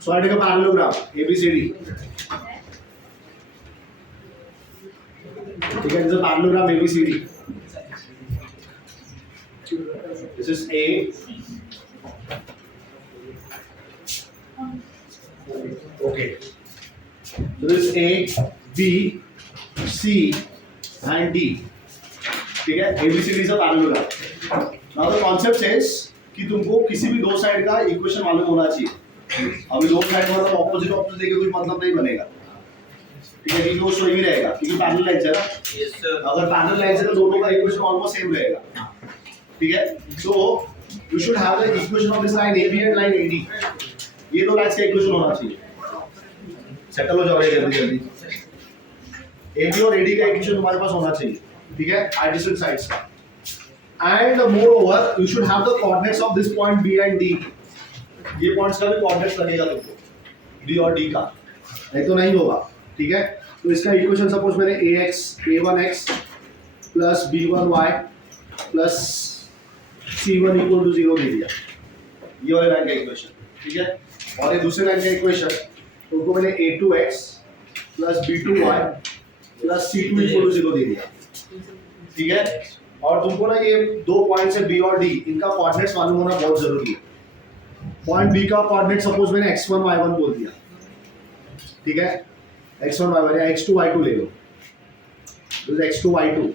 So I take a parallelogram ABCD. ठीक है, this is a parallelogram ABCD. This is A. Okay. So this is A, B, C and D. ठीक है, ABCD is a parallelogram. Now the concept says कि तुमको किसी भी दो side का इक्वेशन मालूम होना चाहिए. अभी दो साइड मतलब ऑपोजिट ऑपोजिट देके कोई मतलब नहीं बनेगा. ठीक है, क्योंकि वो सही ही रहेगा क्योंकि पैरेलल लाइंस है ना. Yes sir. अगर पैरेलल लाइंस है तो दोनों का इक्वेशन ऑलमोस्ट सेम रहेगा. ठीक है, so you should have the equation of this line AB and line AD. ये दो लाइंस का इक्वेशन होना चाहिए. सेटल हो जाओगे जल्दी जल्दी. AB और AD का इक्वेशन तुम्हारे पास होना चाहिए. ठीक है, एडजेसेंट साइड्स का. And moreover, you should have the coordinates of this point B and D. ये पॉइंट्स का भी कोऑर्डिनेट्स लगेगा तुमको, B और D का, नहीं तो नहीं होगा. ठीक है, तो इसका इक्वेशन सपोज मैंने A1x plus B1y plus C1 equal to 0 दे दिया. ये वाले लाइन का इक्वेशन. ठीक है, और ये दूसरे लाइन का इक्वेशन तुमको मैंने A2x plus B2y plus C2 equal to 0 दे दिया. ठीक है, और तुमको ना ये दो पॉइंट्स है B और D, इनका कोऑर्डिनेट्स मालूम होना बहुत जरूरी है. पॉइंट B का कोऑर्डिनेट सपोज मैंने x1 y1 बोल दिया. ठीक है, x1 y1 या x2 y2 ले लो, तो x2 y2.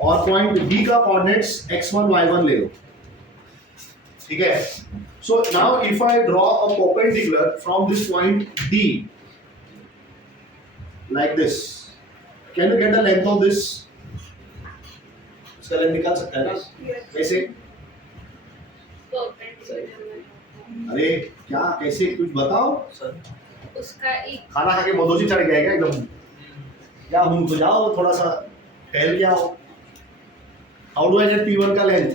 और पॉइंट B का कोऑर्डिनेट्स x1 y1 ले लो. ठीक है, so now if I draw a perpendicular from this point D like this, can you get the length of this? इसका length निकाल सकता है ना? कैसे? अरे क्या, कैसे, कुछ बताओ सर. उसका एक खाना खा के मदोशी चढ़ गया क्या एकदम? क्या घूम तो जाओ, थोड़ा सा टहल के आओ. How do I gate P1 का लेंथ?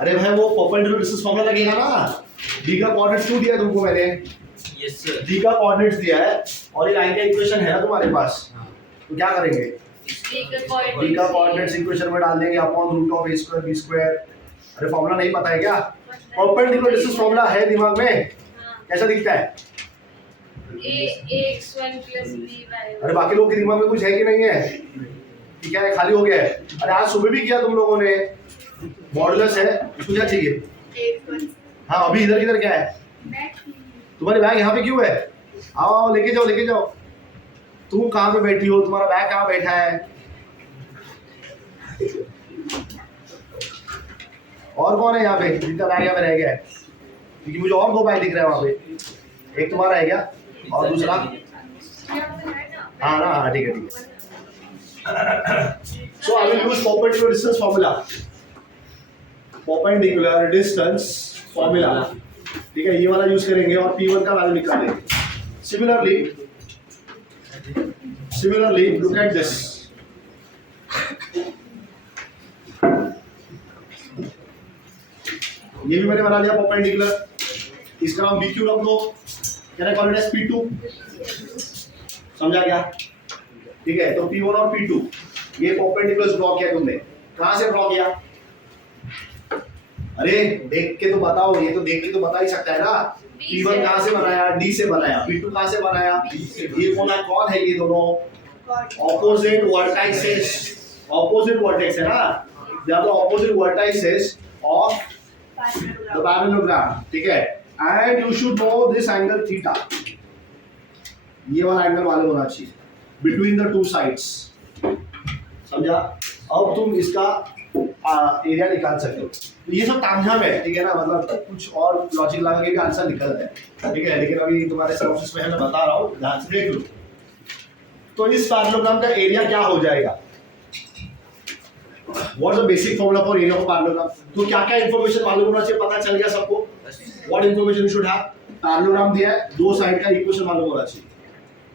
अरे भाई वो परपेंडिकुलर डिस्टेंस फॉर्मूला लगेगा ना. D का कोऑर्डिनेट्स क्यों दिया तुमको मैंने? Yes sir. D का कोऑर्डिनेट्स दिया है और ये लाइन का इक्वेशन है ना तुम्हारे पास. तो क्या करेंगे? D का कोऑर्डिनेट्स इक्वेशन में डाल देंगे upon root of a square b square. अरे फॉर्मूला नहीं पता है क्या? परपेंडिकुलर डिस्टेंस फॉर्मूला है दिमाग में. कैसा दिखता है? ax1 by. अरे बाकी लोगों के दिमाग में कुछ है कि नहीं है? क्या है, खाली हो गया है? अरे आज सुबह भी किया तुम लोगों ने. मॉडुलस है, इसको क्या चाहिए? हाँ, अभी इधर किधर क्या है? तुम्हारी बैग यहाँ पे क्यों है? आओ आओ, लेके जाओ लेके जाओ. तुम कहाँ पे बैठी हो? तुम्हारा बैग कहाँ बैठा है? और कौन है यहाँ पे जिनका बैग यहाँ पे रह गया है? क्योंकि मुझे और दो बैग दिख रहे हैं वहाँ पे. एक तुम्हारा है क्या और दूसरा? हाँ ना, हाँ ठीक है ठीक है. So I will use perpendicular distance formula. Perpendicular distance formula. ठीक है, ये वाला यूज करेंगे और P1 का वैल्यू निकालेंगे. Similarly, look at this. ये भी मैंने बना लिया परपेंडिकुलर. इसका नाम BQ रख दो. Can I call it as P2? समझा क्या? ठीक है, तो P1 और P2 ये परपेंडिकुलर्स ड्रॉ किया तुमने. कहां से ड्रॉ किया? अरे देख के तो बताओ, ये तो देख के तो बता ही सकता है ना. P1 कहां से बनाया? D से बनाया. P2 कहां से बनाया? ये कौन है ये दोनों? Opposite vertices. ऑपोजिट वर्टेक्स है ना, they are the opposite vertices of the parallelogram. ठीक है, and you should know this angle theta. ये वाला एंगल मालूम होना चाहिए बिटवीन द टू साइड्स. समझा? अब तुम इसका एरिया निकाल सकते हो. तो ये सब तामझाम है. ठीक है ना, मतलब कुछ और लॉजिक लगा के भी आंसर निकलता है. ठीक है, लेकिन अभी तुम्हारे सिनॉप्सिस में मैं बता रहा हूँ, ध्यान से देख लो. तो इस पैरेललोग्राम का एरिया क्या हो जाएगा? What is the basic formula for area of parallelogram? तो क्या क्या इंफॉर्मेशन मालूम होना चाहिए? पता चल गया सबको? What information you should have? Parallelogram दिया है, दो साइड का इक्वेशन मालूम होना चाहिए.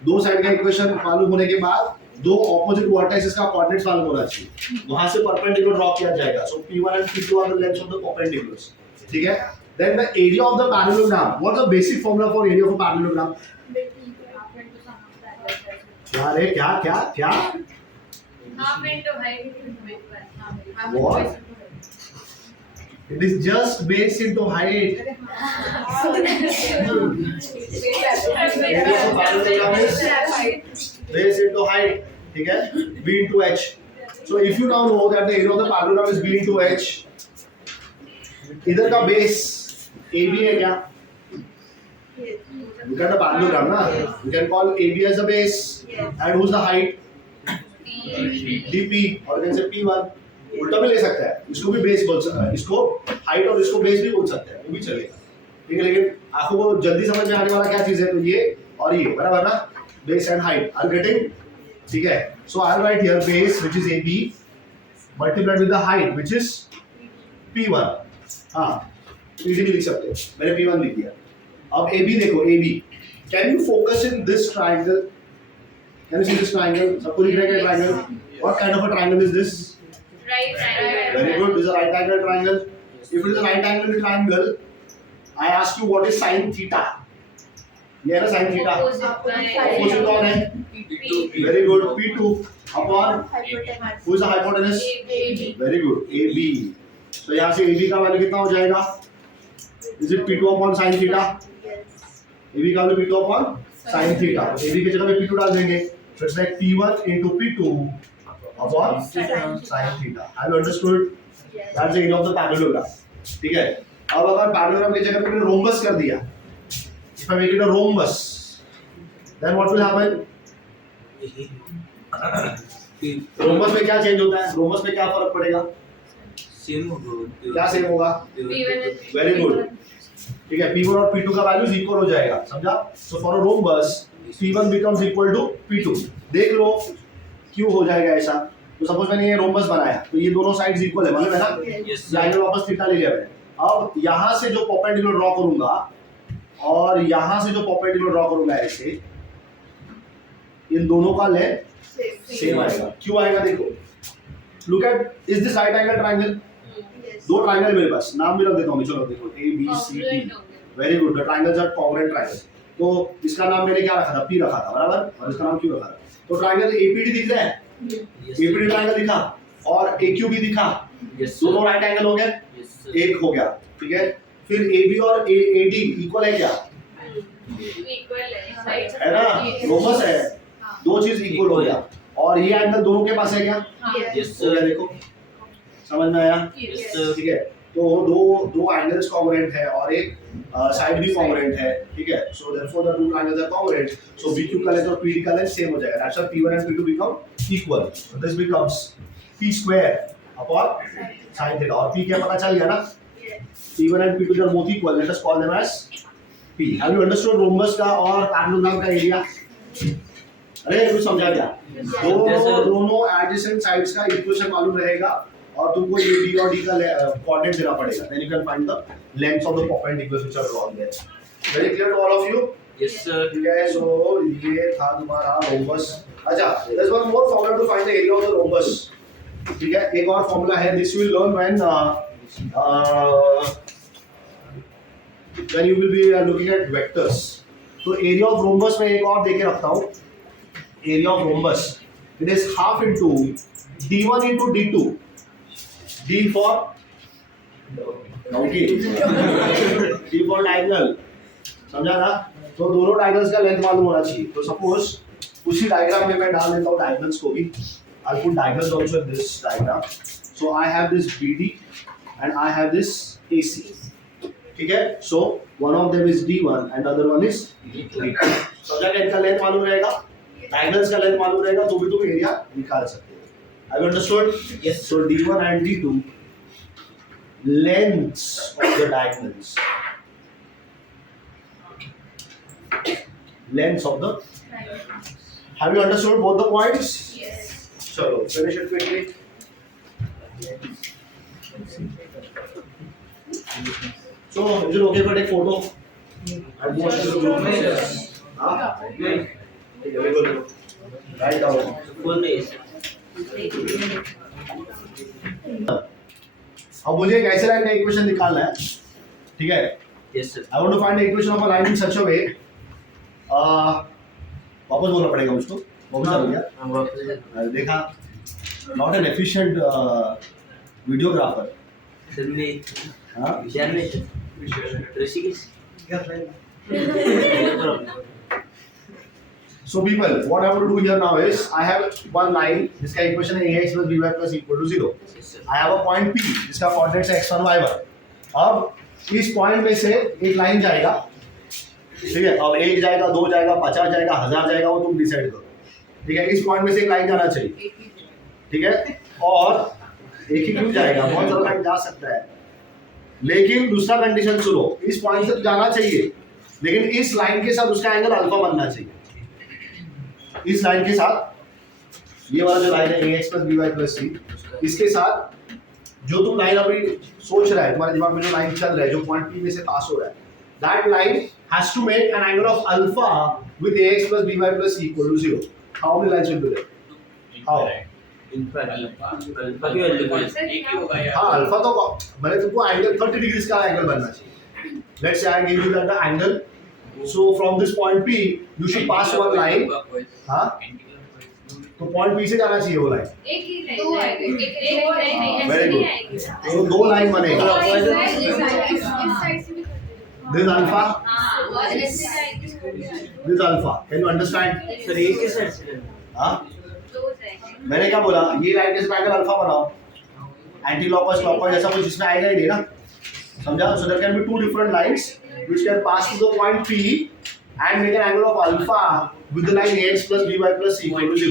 दो साइड का इक्वेशन मालूम होने के बाद दो ऑपोजिट वर्टाइसेस का कोऑर्डिनेट्स मालूम होना चाहिए. वहां से परपेंडिकुलर ड्रॉ किया जाएगा. So P1 and P2 are the lengths of the perpendiculars. ठीक है, then the area of the parallelogram. What is the basic formula for area of a parallelogram? अरे क्या क्या क्या half into height. What? It is just base into height. Base into height. ठीक है? B into H. So if you now know that the area of the parallelogram is B into H, इधर का base AB है क्या? Look at the parallelogram ना. You can call AB as the base. And who's the height? DP. और you can say P1. उल्टा भी ले सकता है, इसको भी बेस बोल सकता है, इसको हाइट और इसको बेस भी बोल सकते हैं, वो भी चलेगा। ठीक है, लेकिन आपको को जल्दी समझ में आने वाला क्या चीज है, तो ये और ये बराबर ना, base and height are getting. ठीक है, so I write here base which is AB multiplied with the height which is P1। हाँ, PD भी लिख सकते हो, मैंने P1 लिख दिया। अब AB देखो, AB can you focus in this triangle, can you see this triangle, सबको दिख रहा है क्या triangle? What kind of a triangle is this? Right triangle. Very good. This is a right angle triangle. If it is a right angle triangle, I ask you what is sin theta? ये है ना sin theta. Opposite कौन है? Very good. P2 upon who is the hypotenuse? Very good. AB. So यहाँ से AB का value कितना हो जाएगा? Is it P2 upon sin theta? AB का value P2 upon sin theta. AB की जगह पे P2 डाल देंगे. So it's like P1 into P2 upon sin theta. Have you understood? That's the area of the parallelogram. ठीक है, अब अगर parallelogram की जगह पे मैंने rhombus कर दिया, if I make it a rhombus, then what will happen? rhombus में क्या change होता है? rhombus में क्या फर्क पड़ेगा? सेम होगा, क्या सेम होगा? Very good. ठीक है, P1 और P2 का वैल्यूज इक्वल हो जाएगा, समझा? So for a rhombus, P1 becomes equal to P2. देख लो क्यों हो जाएगा ऐसा। तो सपोज मैंने ये रोम्बस बनाया, तो ये दोनों साइड्स इक्वल है, मालूम है ना? लाइन वापस थीटा ले लिया मैंने। अब यहाँ से जो परपेंडिकुलर ड्रॉ करूंगा और यहाँ से जो परपेंडिकुलर ड्रॉ करूंगा ऐसे, इन दोनों का लेंथ सेम आएगा। क्यों आएगा देखो, look at, is this right angle triangle? दो ट्रायंगल मेरे पास, नाम भी रख देता हूँ मैं, चलो देखो ABCD। Very good, the triangles are congruent triangle. तो इसका नाम मैंने क्या रखा था? P रखा था, बराबर? और इसका नाम Q रखा था। तो ट्रायंगल APD दिख रहा है, APD ट्रायंगल दिखा और AQ भी दिखा, दोनों राइट एंगल हो गए, एक हो गया। ठीक है, फिर AB और AD इक्वल है क्या? है ना, रोम्बस है, दो चीज इक्वल हो गया। और ये एंगल दोनों के पास है क्या? हो गया, देखो समझ में आया? ठीक है, तो दो एंगल्स कॉन्ग्रुएंट है और एक साइड भी कॉन्ग्रुएंट है। ठीक है, so therefore the two triangles are congruent, so BQ का लेंथ और PD का लेंथ सेम हो जाएगा। That's why P1 and P2 become equal. So this becomes P square upon sin theta। और P क्या पता चल गया ना? P1 and P2 are both equal. Let us call them as P. Have you understood rhombus का और parallelogram का area? अरे कुछ समझा क्या? दोनों एडजेसेंट साइड्स का इक्वेशन मालूम रहेगा और तुमको ये B और D का कोऑर्डिनेट देना पड़ेगा। Then you can find the lengths of the perpendiculars which are drawn there. Very clear to all of you? Yes sir. ठीक है, so ये था तुम्हारा rhombus। अच्छा, there's one more formula to find the area of the rhombus। ठीक है, एक और फॉर्मूला है, this you will learn when you will be looking at vectors। तो area of rhombus में एक और देके रखता हूँ, area of rhombus it is half into D1 into D2। D for donkey, D for diagonal, समझा ना? तो दोनों डायगोनल्स का लेंथ मालूम होना चाहिए। तो सपोज उसी डायग्राम में मैं डाल देता हूँ डायगोनल्स को भी। I'll put diagonals also in this diagram. So I have this BD and I have this AC. ठीक है? So one of them is D1 and the other one is D2। समझा कि इनका लेंथ मालूम रहेगा, diagonals का length मालूम रहेगा, तो भी तुम एरिया निकाल सकते हो। Have you understood? Yes. So D1 and D2 lengths of the diagonals. Lengths of the. Have you understood both the points? Yes. Chalo, finish it quickly. So, is it okay if I take photo? At most you do. हाँ? ठीक है, बिल्कुल। Write down. Full is अब मुझे एक ऐसे line का equation निकालना है। ठीक है, yes sir. I want to find the equation of a line in such a way। वापस बोलना पड़ेगा मुझको, वापस आ गया, हम वापस देखा not an efficient videographer. Sir me Huh? विचार नाही sir Rishikesh So people, what I want to do here now is I have one line. जिसका equation है ax plus by plus equal to 0. I have a point P जिसका coordinates है x1 y1. अब इस point में से एक line जाएगा, ठीक है? अब एक जाएगा, दो जाएगा, 50 जाएगा, 1000 जाएगा, वो तुम डिसाइड करो, ठीक है? इस पॉइंट में से एक लाइन जाना चाहिए, ठीक है? और एक ही क्यों जाएगा, बहुत सारा लाइन जा सकता है, लेकिन दूसरा कंडीशन सुनो, इस पॉइंट से तो जाना चाहिए, लेकिन इस लाइन के साथ उसका एंगल अल्फा बनना चाहिए। इस लाइन के साथ ये वाला जो लाइन है ax plus by plus c, इसके साथ जो तुम लाइन अभी सोच रहा है, तुम्हारे दिमाग में जो लाइन चल रहा है, जो पॉइंट P में से पास हो रहा है, that line has to make an angle of alpha with ax plus by plus c equal to 0. How many lines will be there? How? Alpha की वैल्यू एक ही होगा हाँ, अल्फा तो मैंने तुमको एंगल 30 डिग्री का एंगल बनना चाहिए। Let's say I give you that the angle. So from this point P, you should pass one line. हाँ, तो पॉइंट P से जाना चाहिए वो लाइन। एक ही लाइन दो आएंगे एक लाइन नहीं ऐसे Very नहीं good. आएगी तो दो लाइन बनेगा। इस साइड से भी This alpha, हां और ऐसे आएगी this alpha. Can you understand? Sir ये कैसे है हाँ, दो जाएंगे मैंने क्या बोला, ये लाइन के साथ एंगल अल्फा बनाओ, एंटी क्लॉकवाइज क्लॉकवाइज ऐसा कुछ इसमें आएगा ही नहीं ना, समझा? So there can be two different lines which can pass to the point P and make an angle of alpha with the line ax plus by plus c equal to 0.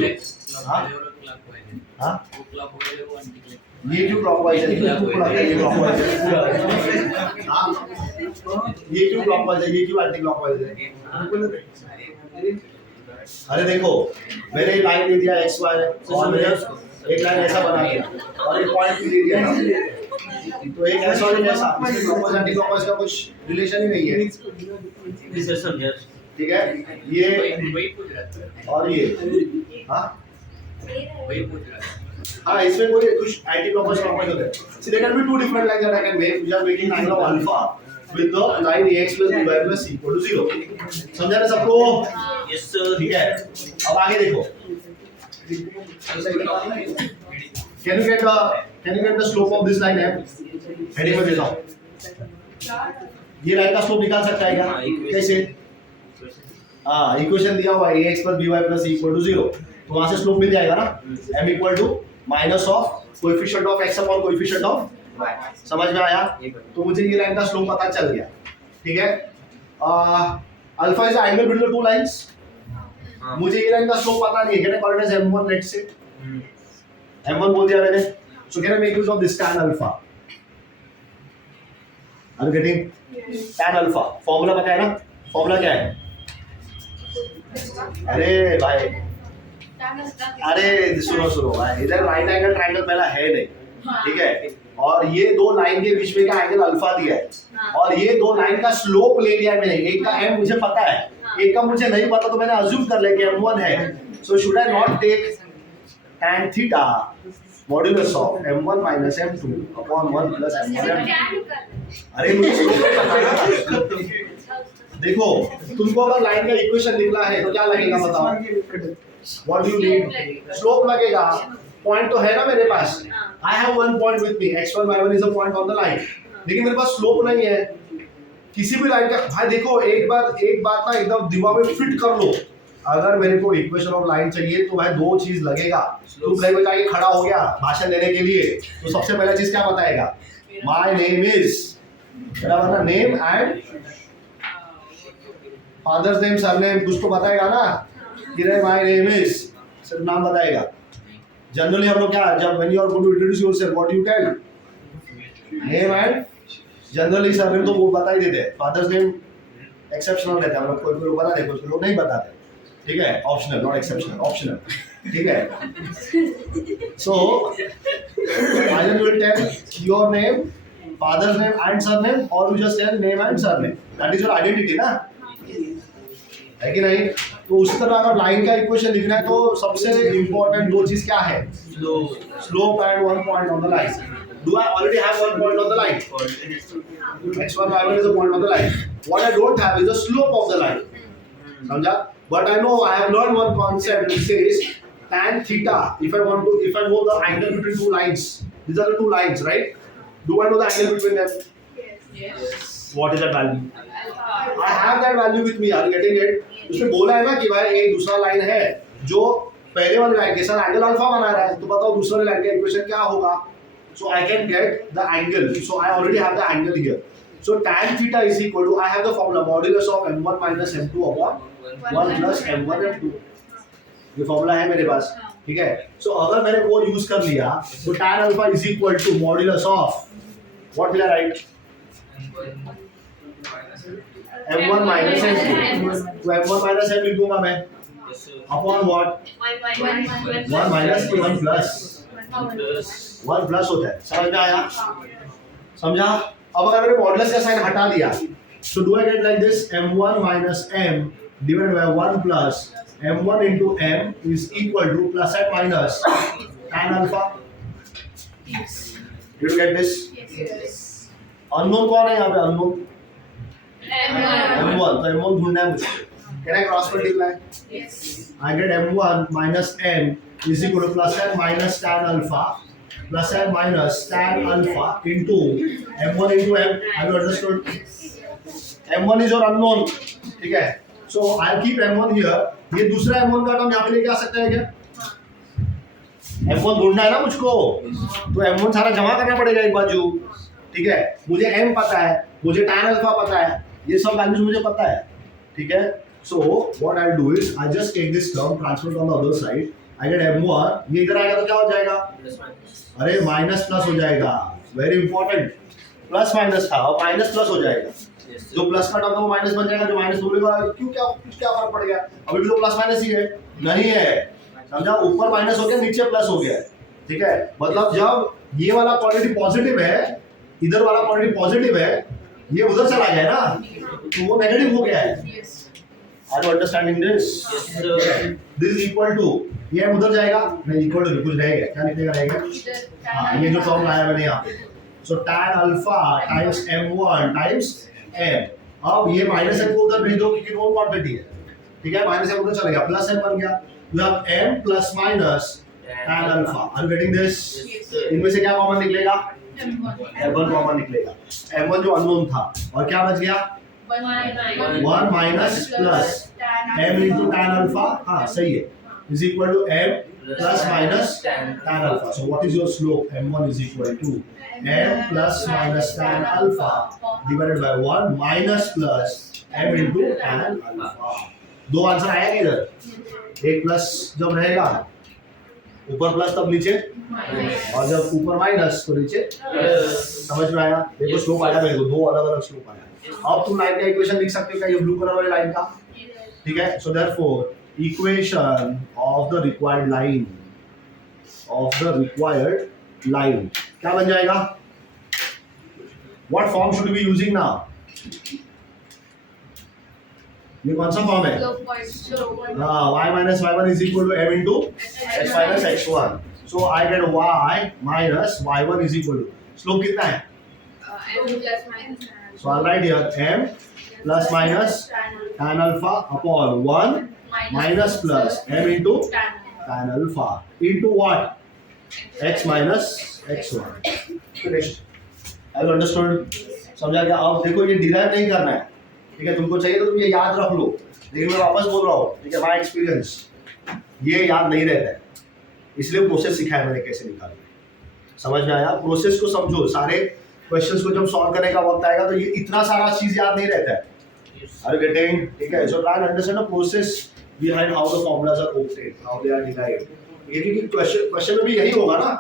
हाँ, हाँ, ये क्यों क्लॉकवाइज है? ये क्यों clockwise है? हाँ, ये क्यों क्लॉकवाइज है? ये क्यों एंटी क्लॉकवाइज है? अरे देखो, मैंने लाइन दे दिया एक्स वाई और मैंने एक लाइन ऐसा बना दिया और एक पॉइंट भी दे दिया, तो एक ऐसा और एक ऐसा, इसमें क्लॉकवाइज एंटी क्लॉकवाइज का कुछ रिलेशन ही नहीं है, सर समझा ठीक है? ये वही पूछ रहा था और ये, हाँ वही पूछ रहा था हाँ, इसमें कोई कुछ एंटी क्लॉकवाइज क्लॉकवाइज होता है। So there can be two different lines that I can make, which are making an angle of alpha with the line ax plus by plus c equal to 0. समझा ना सबको? Yes sir ठीक है, अब आगे देखो, can you get the slope of this line है? Heading में देता हूँ, ये लाइन का स्लोप निकाल सकता है क्या? कैसे? हाँ, इक्वेशन दिया हुआ है ax plus by plus c equal to 0, तो वहाँ से स्लोप मिल जाएगा ना, m equal to minus of coefficient of x upon coefficient of y. समझ में आया? तो मुझे ये लाइन का स्लोप पता चल गया, ठीक है? Alpha is angle between the two lines, मुझे ये लाइन का स्लोप पता नहीं है, can I call it as m1 let's say, m1 बोल दिया मैंने, so can I make use of this tan alpha, are you getting? tan alpha formula पता है ना? फॉर्मूला क्या है? अरे भाई, अरे सुनो भाई, इधर राइट एंगल ट्रायंगल पहला है नहीं, ठीक है? और ये दो लाइन के बीच में का एंगल अल्फा दिया है और ये दो लाइन का स्लोप ले लिया है मैंने, एक का m मुझे पता है, एक का मुझे नहीं पता, तो मैंने अज्यूम कर लिया कि m1 है, so should I not take tan theta modulus of m1 minus m2 upon 1 plus m1 m2? अरे मुझे स्लोप पता है। देखो, तुमको अगर लाइन का इक्वेशन लिखना है तो क्या लगेगा बताओ? What do you need? Slope लगेगा, पॉइंट तो है ना मेरे पास, I have one point with me, x1 y1 is a point on the line, लेकिन मेरे पास स्लोप नहीं है किसी भी लाइन का। भाई देखो, एक बात ना एकदम दिमाग में फिट कर लो, अगर मेरे को इक्वेशन ऑफ लाइन चाहिए तो भाई दो चीज लगेगा। तुम कहीं बता के खड़ा हो गया भाषण देने के लिए, तो सबसे पहला चीज क्या बताएगा? माय नेम इज, बराबर ना, name and father's name surname कुछ तो बताएगा ना, कि रे माय नेम इज, सिर्फ नाम बताएगा। जनरली हम लोग क्या, जब when you are going to introduce yourself what you tell? Name and generally surname तो वो बता ही देते हैं, फादर्स नेम एक्सेप्शनल रहता है, हम लोग कोई लोग बता दे, कुछ लोग नहीं बताते, ठीक है? ऑप्शनल, नॉट एक्सेप्शनल, ऑप्शनल, ठीक है? So either you will tell your name, father's name and surname, or you just tell name and surname, that is your identity ना, है कि नहीं? तो उसी तरह अगर लाइन का इक्वेशन लिखना है तो सबसे इंपॉर्टेंट दो चीज क्या है? Slope and one point on the line. Do I already have one point on the line? x1 y1 is a point on the line. What I don't have is the slope of the line. समझा? But I know I have learned one concept which says tan theta, if I know the angle between two lines, these are the two lines, right? Do I know the angle between them? Yes. What is that value? I have that value with me. Are you getting it? उसने बोला है ना कि भाई एक दूसरा line है जो पहले वाले लाइन के साथ एंगल अल्फा बना रहा है, तो बताओ दूसरे लाइन का इक्वेशन क्या होगा? So I can get the angle. So I already have the angle here. So tan theta is equal to, I have the formula modulus of m1 minus m2 upon 1 plus m1 m2. ये formula है मेरे पास, ठीक है? सो अगर मैंने वो use कर लिया तो tan alpha is equal to modulus of what will I write? m1 minus m2. तो m1 minus m लिख दूंगा मैं Yes, sir. Upon what? 1 minus 1 plus Plus 1 plus होता है, समझ में आया? समझा? अब अगर मैंने मॉडुलस का साइन हटा दिया so do I get like this m1 minus m divided by 1 plus m1 into m is equal to plus and minus tan alpha. Did you get this? Yes. unknown कौन है यहाँ पे? unknown M1. m1, तो m1 ढूंढना है मुझे. Can I cross multiply? Yes. I get m1 minus m is equal to plus and minus tan alpha plus and minus tan alpha into m1 into m. Have you understood? m1 is your unknown, ठीक है? So I'll keep m1 here. ये दूसरा m1 का term यहाँ पे लेके आ सकता है क्या? m1 ढूंढना है ना मुझको, तो m1 सारा जमा करना पड़ेगा एक बाजू, ठीक है? मुझे m पता है, मुझे tan alpha पता है, ये सब वैल्यूज मुझे पता है, ठीक है? So what I'll do is I just take this term, transfer it on the other side. I get m1, ये इधर आएगा तो क्या हो जाएगा? plus minus. अरे माइनस प्लस हो जाएगा, वेरी इंपॉर्टेंट. प्लस माइनस था और माइनस प्लस हो जाएगा. Yes, sir. जो प्लस का टर्म था वो माइनस बन जाएगा, जो माइनस बोलेगा क्यों, क्या कुछ क्या फर्क पड़ गया? अभी भी तो प्लस माइनस ही है. नहीं है, समझा? ऊपर माइनस हो गया, नीचे प्लस हो गया, ठीक है? मतलब जब ये वाला क्वांटिटी पॉजिटिव है, इधर वाला क्वांटिटी पॉजिटिव है, ये उधर चला गया ना, तो वो नेगेटिव हो गया है. Yes. Are you understanding this? Yes, sir. This is equal to, ये उधर जाएगा, नहीं इक्वल टू कुछ रहेगा, क्या लिखने का रहेगा? हाँ, ये जो फॉर्म लाया मैंने यहाँ पे. So tan alpha times m1 times m. अब ये माइनस m को उधर भेज दो क्योंकि नोन क्वांटिटी है, ठीक है? माइनस m उधर चला गया, प्लस m बन गया. You have m plus minus tan alpha. Are you getting this? Yes, sir. इनमें से क्या कॉमन निकलेगा? M1. m1 कॉमन निकलेगा. m1 जो अननोन था, और क्या बच गया? 1 minus plus m into tan alpha, हाँ सही है, is equal to m plus minus tan alpha. So what is your slope? m1 is equal to m plus minus tan alpha divided by 1 minus plus m into tan alpha. दो answer आया क्या इधर? एक plus जब रहेगा ऊपर plus तब नीचे, और जब ऊपर माइनस तो नीचे. समझ में आया? देखो स्लोप आया मेरे को, दो अलग अलग स्लोप आया. अब तुम लाइन का इक्वेशन लिख सकते हो क्या, ये ब्लू कलर वाली लाइन का, ठीक है? So therefore equation of the required line क्या बन जाएगा? What form should be using now? ये कौन सा फॉर्म है? हाँ, y minus y1 is equal to m into x minus x1. So I get y minus y1 is equal to, slope कितना है? So I'll write here m plus minus tan alpha upon 1 minus plus m into tan alpha into what? x minus x1. Finished. Have you understood? समझा क्या? अब देखो ये derive नहीं करना है, ठीक है? तुमको चाहिए तो तुम ये याद रख लो, लेकिन मैं वापस बोल रहा हूँ, ठीक है? माय एक्सपीरियंस, ये याद नहीं रहता है, इसलिए प्रोसेस सिखाया मैंने कैसे निकालना. समझ में आया? प्रोसेस को समझो, सारे क्वेश्चंस को जब सॉल्व करने का वक्त आएगा तो ये इतना सारा चीज याद नहीं रहता है. Are you getting? ठीक है? So try and understand the process behind how the formulas are obtained, how they are derived. ये क्योंकि क्वेश्चन में भी यही होगा ना,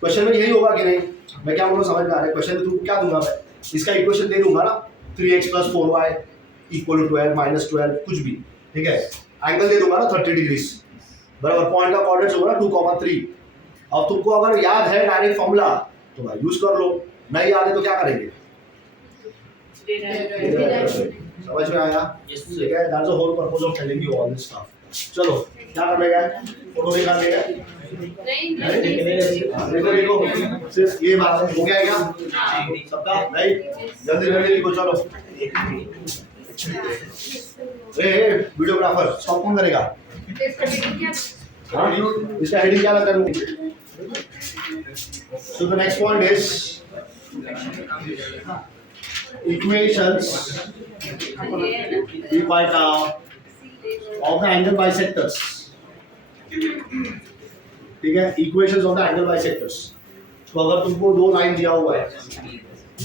क्वेश्चन में यही होगा कि नहीं? मैं क्या बोलूँ समझ में आ रहा है? क्वेश्चन में तुमको क्या दूंगा मैं? इसका इक्वेशन दे दूंगा ना, 3x plus 4y equal to 12 minus 12 कुछ भी, ठीक है? एंगल दे दूंगा ना 30 डिग्रीज, बराबर. पॉइंट का कोऑर्डिनेट्स होगा ना 2,3. अब तुमको अगर याद है डायरेक्ट फॉर्मूला तो भाई यूज कर लो, नहीं याद है तो क्या करेंगे? समझ में आया? Yes, sir. ठीक है? That's the whole purpose of telling you all this stuff. चलो क्या करने का है? फोटो निकालने का है? देखो देखो, सिर्फ ये बात हो गया क्या सबका? नहीं, जल्दी जल्दी लिखो. चलो वीडियोग्राफर स्टॉप कौन करेगा? हाँ इसका हेडिंग क्या लगा है? So the next point is equations b by tau of the angle bisectors. ठीक है, equations of the angle bisectors. तो अगर तुमको दो लाइन दिया हुआ है,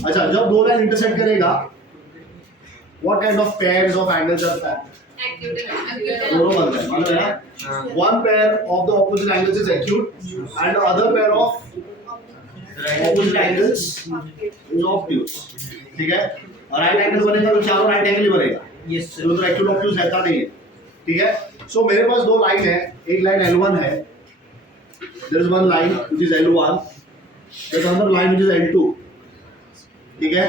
अच्छा जब दो लाइन इंटरसेक्ट करेगा, what kind of pairs of angles are formed? दोनों बन रहे हैं, मालूम है ना? One pair of the opposite angles is acute and the other pair of opposite angles is obtuse. ठीक है, और राइट एंगल बनेगा तो चारों राइट एंगल ही बनेगा. Yes, sir. तो एक्यूट ऑब्ट्यूज रहता नहीं है. ठीक है, सो मेरे पास दो लाइन है, एक लाइन L1 है, there is one line which is L1, there is another line which is L2. ठीक है,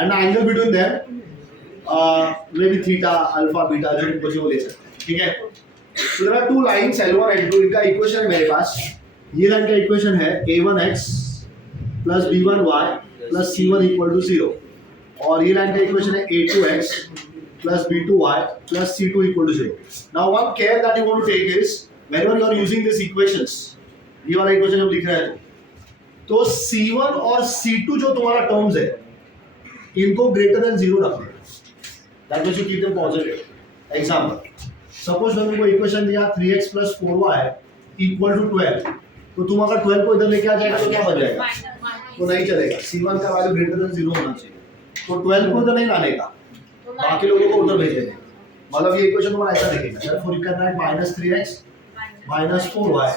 and the angle between them maybe theta, alpha, beta जो कुछ वो ले सकते हैं. ठीक है, so there are two lines L1 L2. इनका इक्वेशन है मेरे पास. ये लाइन का इक्वेशन है a1x plus b1y plus c1 equal to 0, और ये लाइन का इक्वेशन है a2x plus b2y plus c2 equal to 0. Now one care that you want to take is whenever you are using these equations, ये वाला equation जब लिख रहे हैं तो c1 और c2 जो तुम्हारा टर्म्स है इनको ग्रेटर देन 0 रखना है. That means you keep them positive. Example, suppose मैंने तुमको इक्वेशन दिया 3x + 4y = 12, तो तुम अगर 12 को इधर लेके आ जाएगा तो क्या बन जाएगा? तो नहीं चलेगा. c1 का वैल्यू ग्रेटर देन 0 होना चाहिए. तो 12 को इधर नहीं लाने का, बाकी लोगों को उधर भेज देंगे. मतलब ये इक्वेशन तुम्हारा ऐसा दिखेगा. therefore you can write -3x - 4y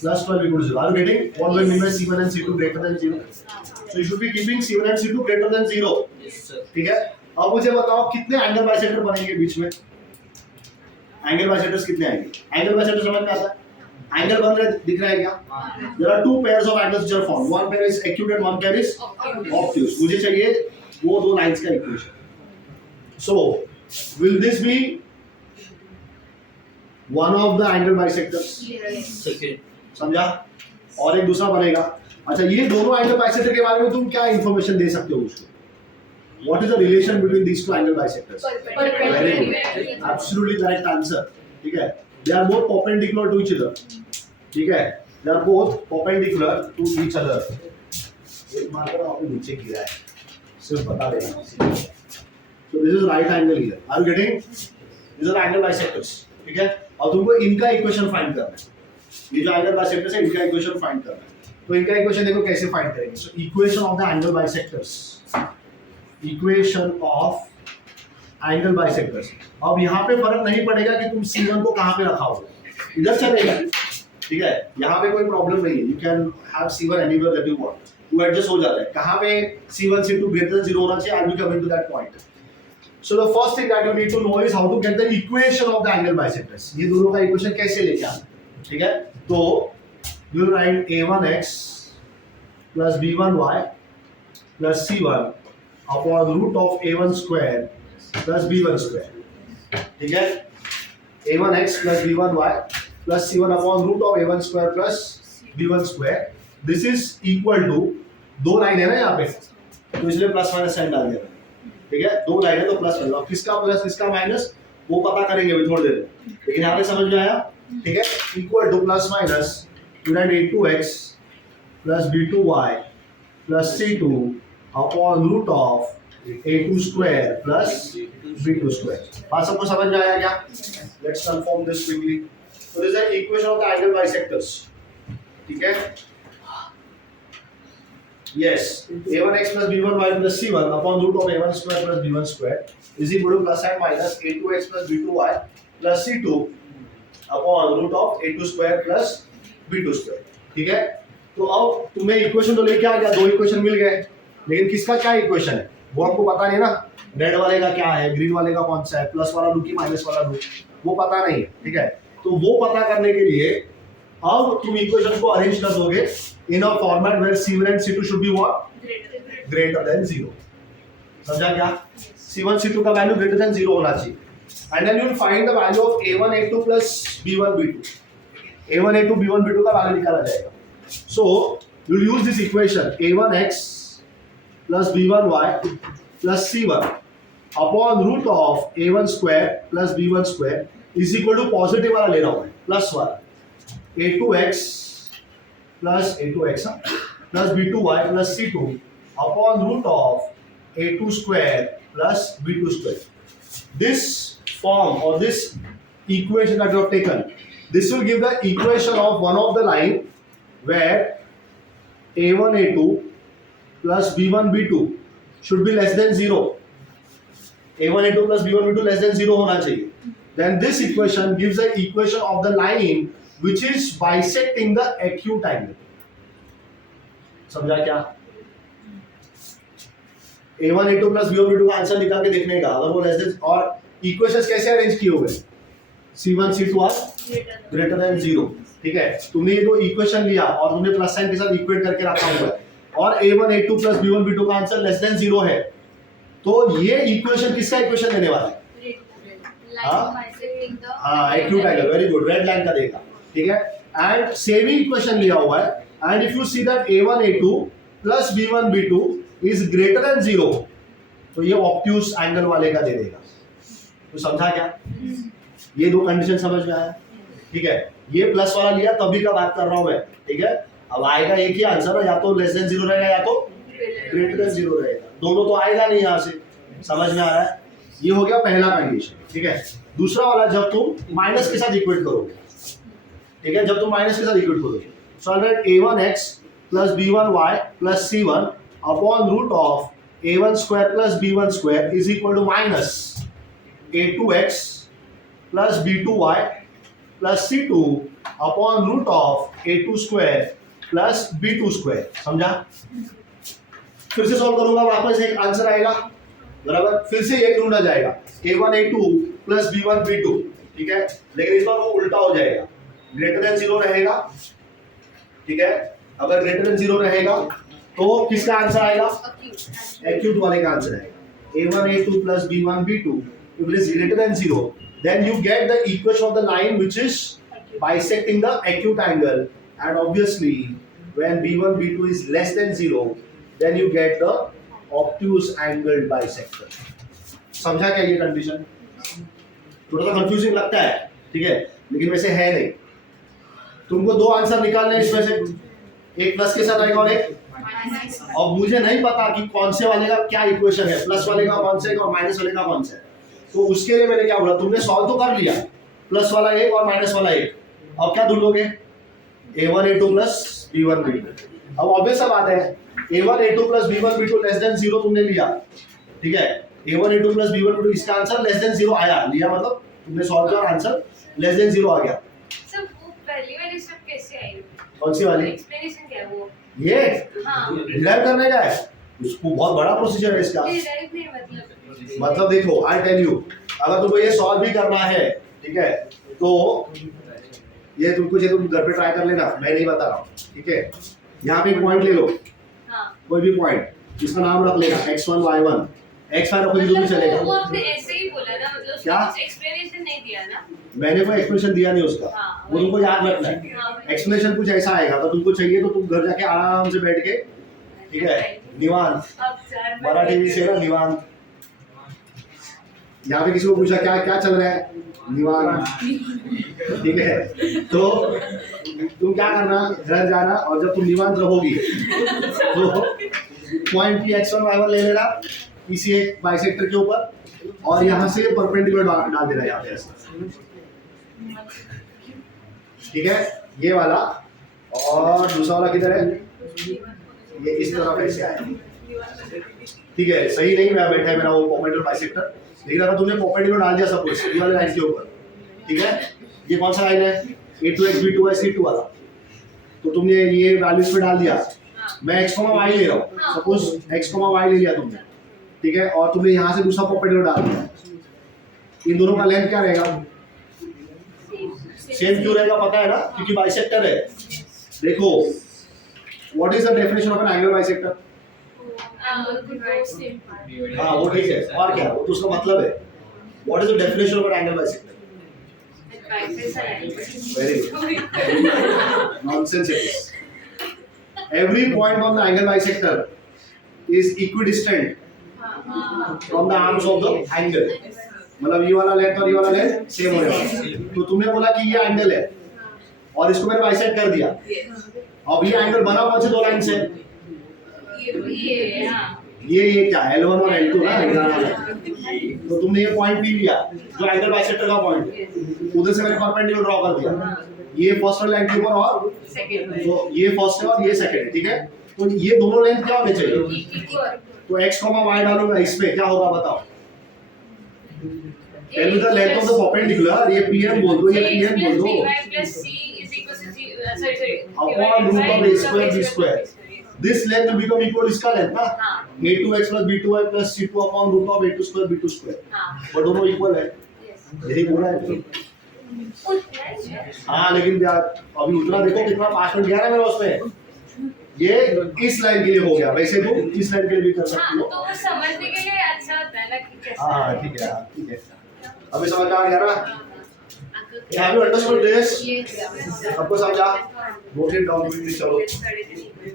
plus 12 equal to 0. Are you getting what we mean by c1 and c2 greater than 0? So you should be keeping c1 and c2 greater than 0. Yes, sir. ठीक है, अब मुझे बताओ कितने angle bisector बनेंगे बीच में? Angle bisectors कितने आएंगे? एंगल बाइसेक्टर समझ में आता है? एंगल बन रहे दिख रहा है क्या? There are two pairs of angles which are formed. One pair is acute and one pair is obtuse. मुझे चाहिए वो दो लाइंस का equation. So will this be one of the angle bisectors? Second. समझा? और एक दूसरा बनेगा. अच्छा, ये दोनों एंगल बाइसेक्टर के बारे में तुम क्या इंफॉर्मेशन दे सकते हो उसको? What is the relation between these two angle bisectors? Very good. Absolutely correct answer. ठीक है, they are both perpendicular to each other. ठीक है, they are both perpendicular to each other. एक मार्कर आपको नीचे गिरा है, सिर्फ बता देना. So this is right angle here. Are you getting? These are angle bisectors. ठीक है, और तुमको इनका इक्वेशन फाइंड करना है. ये जो एंगल बाइसेक्टर्स है इनका इक्वेशन फाइंड करना है. तो इनका इक्वेशन देखो कैसे फाइंड करेंगे. So equation of the angle bisectors, equation of angle bisectors. अब यहाँ पे फर्क नहीं पड़ेगा कि तुम c1 को कहाँ पे रखा हो, इधर चलेगा. ठीक है, यहाँ पे कोई प्रॉब्लम नहीं है. You can have c1 anywhere that you want. वो एडजस्ट हो जाता है. कहाँ पे c1 c2 ग्रेटर देन 0 होना चाहिए. I will come into that point. So the first thing that you need to know is how to get the equation of the angle bisectors. ये दोनों का इक्वेशन कैसे लेके आना. ठीक है, तो you will write a1x plus b1y plus c1 upon root of a1 square plus b1 square. ठीक है, a1x plus b1y plus c1 upon root of a1 square plus b1 square. This is equal to, दो line है ना यहाँ पे, तो इसलिए plus minus sign डाल दिया. ठीक है, दो लाइन है तो प्लस माइनस. अब किसका प्लस किसका माइनस वो पता करेंगे अभी थोड़ी देर में, लेकिन यहाँ पे समझ में आया. ठीक है, equal two plus minus a2x plus b2y plus c2 upon root of a2 square plus b2 square. बात सबको समझ में आया क्या? Let's confirm this quickly. So this is the equation of the angle bisectors. ठीक है, yes, a1x plus b1y plus c1 upon root of a1 square plus b1 square is equal to plus and minus a2x plus b2y plus c2 upon root of a2 square plus b2 square. ठीक है, तो अब तुम्हें equation तो लेके आ गया, दो equation मिल गए, लेकिन किसका क्या इक्वेशन है वो हमको पता नहीं ना. रेड वाले का क्या है, ग्रीन वाले का कौन सा है, प्लस वाला लू की माइनस वाला लू, वो पता नहीं है. ठीक है, तो वो पता करने के लिए अब तुम इक्वेशन को अरेंज कर दोगे in a format where c1 and c2 should be what? Greater than 0. समझा क्या? c1 c2 का वैल्यू ग्रेटर देन 0 होना चाहिए. And then you will find the value of a1 a2 plus b1 b2. a1 a2 b1 b2 का value निकाला जाएगा. So you will use this equation a1x plus b1y plus c1 upon root of a1 square plus b1 square is equal to positive वाला ले रहा हूं मैं, plus वाला. a2x plus a2x plus b2y plus c2 upon root of a2 square plus b2 square. This form or this equation that you have taken, this will give the equation of one of the line where a1 a2 plus b1 b2 should be less than 0. a1 a2 plus b1 b2 less than 0 होना चाहिए. Then this equation gives the equation of the line which is bisecting the acute angle. समझा क्या? a1 a2 plus b1 b2 का answer निकाल के देखने का, अगर वो लेस देन, और इक्वेशंस कैसे अरेंज किए हुए? c1 c2 are greater than 0. ठीक है, तुमने ये दो इक्वेशन लिया और तुमने प्लस साइन के साथ इक्वेट करके रखा हुआ है, और a1 a2 plus b1 b2 का आंसर लेस देन 0 है, तो ये इक्वेशन किसका इक्वेशन देने वाला है? हाँ, acute angle. Very good, red line का देगा. ठीक है, एंड सेम ही इक्वेशन लिया हुआ है, and if you see that a1 a2 plus b1 b2 is greater than 0, तो ये ऑब्ट्यूस एंगल वाले का दे देगा. तो समझा क्या? ये दो कंडीशन समझ में आया? ठीक है, ये प्लस वाला लिया तभी का बात कर रहा हूं मैं. ठीक है, अब आएगा एक ही आंसर, या तो लेस देन 0 रहेगा या तो ग्रेटर देन 0 रहेगा. दोनों तो आएगा नहीं यहाँ से. समझ में आ रहा है? ये हो गया पहला कंडीशन. ठीक है, दूसरा वाला जब तुम माइनस के साथ इक्वेट करोगे. ठीक है, जब तुम माइनस के साथ इक्वेट करोगे, so that a1x plus b1y plus c1 upon root of a1 square plus b1 square is equal to minus a2x plus b2y plus c2 upon root of a2 square plus b2 square. समझा? फिर से solve करूंगा, वापस एक answer आएगा. बराबर, फिर से ये ढूंढा जाएगा a1 a2 plus b1 b2. ठीक है, लेकिन इस बार वो उल्टा हो जाएगा, ग्रेटर देन 0 रहेगा. ठीक है, अगर ग्रेटर देन 0 रहेगा तो किसका आंसर आएगा? एक्यूट वाले का आंसर आएगा. a1 a2 plus b1 b2 if it is greater than 0, then you get the equation of the line which is bisecting the acute angle, and obviously when b1 b2 is less than 0, then you get the obtuse angled bisector. समझा क्या ये condition? थोड़ा सा confusing लगता है, ठीक है, लेकिन वैसे है नहीं. तुमको दो आंसर निकालने हैं इसमें से, एक प्लस के साथ आएगा और एक, और मुझे नहीं पता कि कौन से वाले का क्या इक्वेशन है, प्लस वाले का कौन से और माइनस वाले का कौन सा है. तो उसके लिए मैंने क्या बोला, तुमने सॉल्व तो कर लिया, प्लस वाला एक और माइनस वाला एक, अब क्या ढूंढोगे? a1 a2 plus b1 b2. अब ऑब्वियस सा बात है, a1 a2 plus b1 b2 less than 0 तुमने लिया. ठीक है, a1 a2 plus b1 b2 इसका आंसर लेस देन 0 आया, लिया मतलब तुमने सॉल्व किया और आंसर लेस देन 0 आ गया. सर वो पहली वाली स्टेप कैसे आई? कौन सी वाली? एक्सप्लेनेशन क्या है वो? ये हाँ, डिराइव करने का है, उसको बहुत बड़ा प्रोसीजर है इसका. डिराइव नहीं मतलब देखो, आई टेल यू, अगर तुमको ये सॉल्व भी करना है, ठीक है, तो ये तुमको तुम घर पे ट्राई कर लेना, मैं नहीं बता रहा हूँ. ठीक है, यहाँ पे पॉइंट ले लो, हाँ, कोई भी पॉइंट, जिसका नाम रख लेना x1 y1, x5 रखोगे तो भी चलेगा. वो आपने ऐसे ही बोला ना, मतलब क्या? एक्सप्लेनेशन नहीं दिया ना. मैंने कोई एक्सप्लेनेशन दिया नहीं उसका, हाँ, वो तुमको याद रखना है. एक्सप्लेनेशन कुछ ऐसा आएगा, तो तुमको चाहिए तो तुम घर जाके आराम से बैठ के, ठीक है, निवांत, अब सर मराठी में से ना निवांत. यहाँ पे किसी को पूछा क्या क्या चल रहा है, निवांत. ठीक है, तो तुम क्या करना, घर जाना, और जब तुम निवांत रहोगी तो पॉइंट की x1 y1 ले लेना इसी एक बाइसेक्टर के ऊपर, और यहाँ से परपेंडिकुलर डाल देना यहाँ पे ऐसा. ठीक है, ये वाला, और दूसरा वाला किधर है? ये इस तरफ ऐसे आया. ठीक है, सही नहीं मैं बैठा है मेरा वो परपेंडिकुलर बाइसेक्टर, लेकिन अगर तुमने परपेंडिकुलर डाल दिया सपोज ये वाले लाइन के ऊपर, ठीक है, ये कौन सा लाइन है? a2x b2y c2 वाला, तो तुमने ये वैल्यूज पे डाल दिया. मैं x, y ले रहा हूँ, सपोज x, y ले लिया तुमने, ठीक है, और तुमने यहाँ से दूसरा परपेंडिकुलर डाल दिया. इन दोनों का लेंथ क्या रहेगा? सेम क्यों रहेगा पता है ना? क्योंकि बाइसेक्टर है. देखो, what is the definition of an angle bisector? हाँ, वो ठीक है, और क्या, वो तो उसका मतलब है. What is the definition of an angle bisector? Very good. Nonsense it is. Every point on the angle bisector is equidistant from the arms of the angle. मतलब ये वाला लेंथ और ये वाला लेंथ सेम होने वाला है. तो तुमने बोला कि ये एंगल है, और इसको मैंने बाइसेक्ट कर दिया। अब ये एंगल बना कौन से दो लाइन से? ये हाँ ये क्या L1 और L2 ना एग्जाम में। तो तुमने ये पॉइंट पी लिया जो एंगल बाइसेक्टर का पॉइंट है, उधर से मैंने परपेंडिकुलर ड्रॉ कर दिया। ये फर्स्ट वाली लाइन के ऊपर और सेकंड तो ये फर्स्ट है और ये सेकंड है, ठीक है। तो ये दोनों लेंथ क्या होने चाहिए? इक्वल तो x, y डालूंगा इसमें, क्या होगा बताओ? Tell me the length of the perpendicular। ये PM बोल दो, ये PM बोल दो। Upon root of a square b square। This length will become equal इसका length ना? हाँ a2x plus b2y plus c2 upon root of a2 square b2 square। हाँ वो दोनों इक्वल है, यही बोला है। हाँ लेकिन यार अभी उतना देखो कितना 5 मिनट गया ना मेरा उसमें। ये इस लाइन के लिए हो गया, वैसे तुम इस लाइन के लिए भी कर सकती हो। तो वो समझने के लिए अच्छा होता है ना कि कैसे हाँ ठीक है, ठीक है। अभी समझ में आ गया ना? Have you understood this? सबको समझा? नोट इट डाउन क्विकली, चलो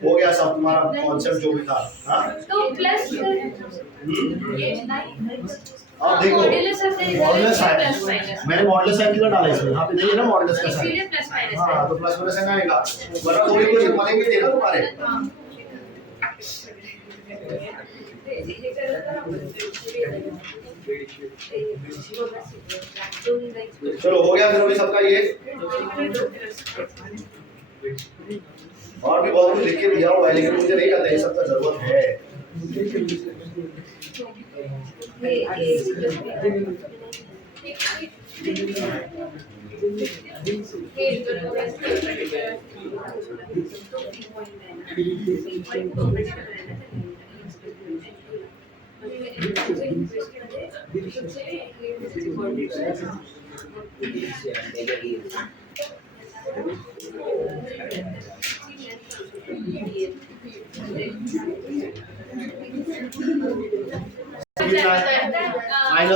हो गया सब तुम्हारा कॉन्सेप्ट जो भी था। हाँ तो प्लस अब देखो मॉडुलस है, मैंने मॉडुलस साइन क्यों डाला इसमें? यहाँ पे नहीं है ना मॉडुलस का साइन। इसीलिए प्लस माइनस हाँ तो प्लस माइनस साइन आएगा, वरना दो इक्वेशन बनेंगे देखा तुम्हारे। चलो हो गया फिर अभी सबका ये, और भी बहुत कुछ लिख के दिया हुआ है लेकिन मुझे नहीं आता ये सबका जरूरत है।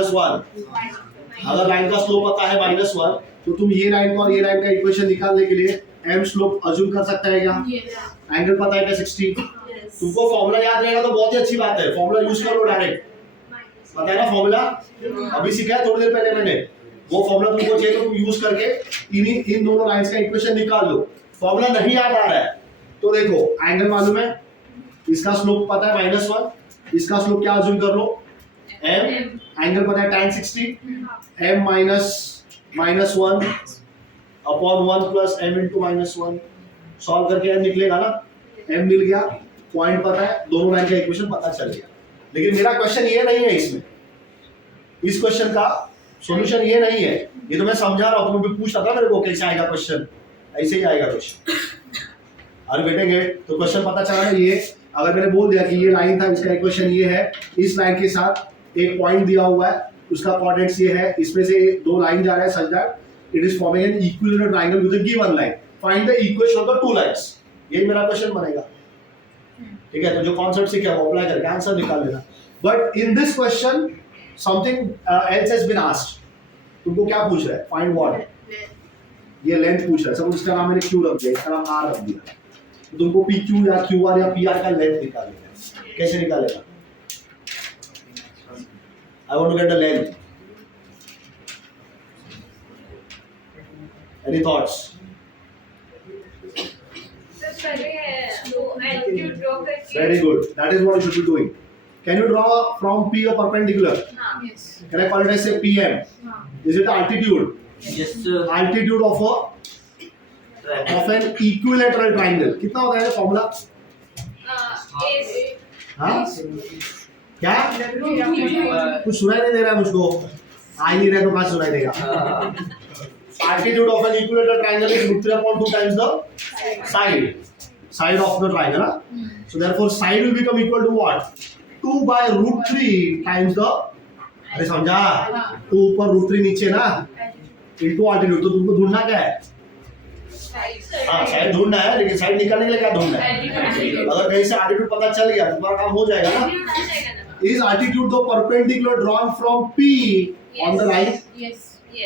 -1, अगर लाइन का स्लोप पता है -1 तो तुम ये लाइन का और ये लाइन का इक्वेशन निकालने के लिए m स्लोप अज्यूम कर सकता है क्या? एंगल पता है क्या 60? तुमको फॉर्मूला याद रहेगा तो बहुत ही अच्छी बात है, फॉर्मूला यूज करो डायरेक्ट। पता है ना फॉर्मूला? अभी सीखा है थोड़ी देर पहले मैंने। वो फॉर्मूला तुमको चाहिए तो तुम यूज करके इन दोनों लाइंस का इक्वेशन निकाल लो। फॉर्मूला नहीं याद आ रहा है तो देखो एंगल मालूम है, इसका स्लोप पता है -1, इसका स्लोप क्या अज्यूम कर लो m, एंगल पता है tan 60, m -1 upon 1 plus m into -1। Solve करके m निकलेगा ना, m मिल गया, पॉइंट पता है, दोनों लाइन का इक्वेशन पता चल गया। लेकिन मेरा क्वेश्चन ये नहीं है, इसमें इस क्वेश्चन का सॉल्यूशन ये नहीं है, ये तो मैं समझा रहा हूँ। तुम्हें भी पूछता था मेरे को कैसे आएगा क्वेश्चन, ऐसे ही आएगा क्वेश्चन। अरे बैठेंगे तो क्वेश्चन पता चला ना, ये अगर मैंने बोल दिया कि ये लाइन था, इसका इक्वेशन ये है, इस लाइन के साथ एक पॉइंट दिया हुआ है, उसका कोऑर्डिनेट्स ये है, इसमें से दो लाइन जा रहा है such that it is forming an equilateral triangle with a given line, find the equation of the two lines. यही मेरा क्वेश्चन बनेगा, ठीक है। तो जो कॉन्सेप्ट सीखे वो अप्लाई करके आंसर निकाल लेना। But in this question something else has been asked. तुमको क्या पूछ रहा है? Find what? ये लेंथ पूछ रहा है। सपोज इसका नाम मैंने क्यू रख दिया, इसका नाम आर रख दिया, तो तुमको पी क्यू या क्यू आर या पी आर का लेंथ निकालना है। कैसे निकालेगा? I want to get the length. Any thoughts? Very good. That is what you should be doing. Can you draw from P a perpendicular? Yes. Can I call it as say PM? Is it altitude? Yes, sir. Altitude of an equilateral triangle. कितना होता है formula? हाँ? क्या? कुछ सुनाई नहीं दे रहा है मुझको। आ ही नहीं रहा तो कहाँ सुनाई देगा? Altitude of an equilateral triangle is √3 upon 2 times the side of the triangle. Huh? So therefore side will become equal to what? 2 by √3 times the, अरे समझा? 2 ऊपर √3 नीचे ना, into altitude। तो तुमको ढूंढना क्या है? हाँ साइड ढूंढना है, लेकिन साइड निकालने के लिए क्या ढूंढना है? अगर कहीं से altitude पता चल गया तो तुम्हारा काम हो जाएगा ना। Is altitude the perpendicular drawn from P on the line? Yes.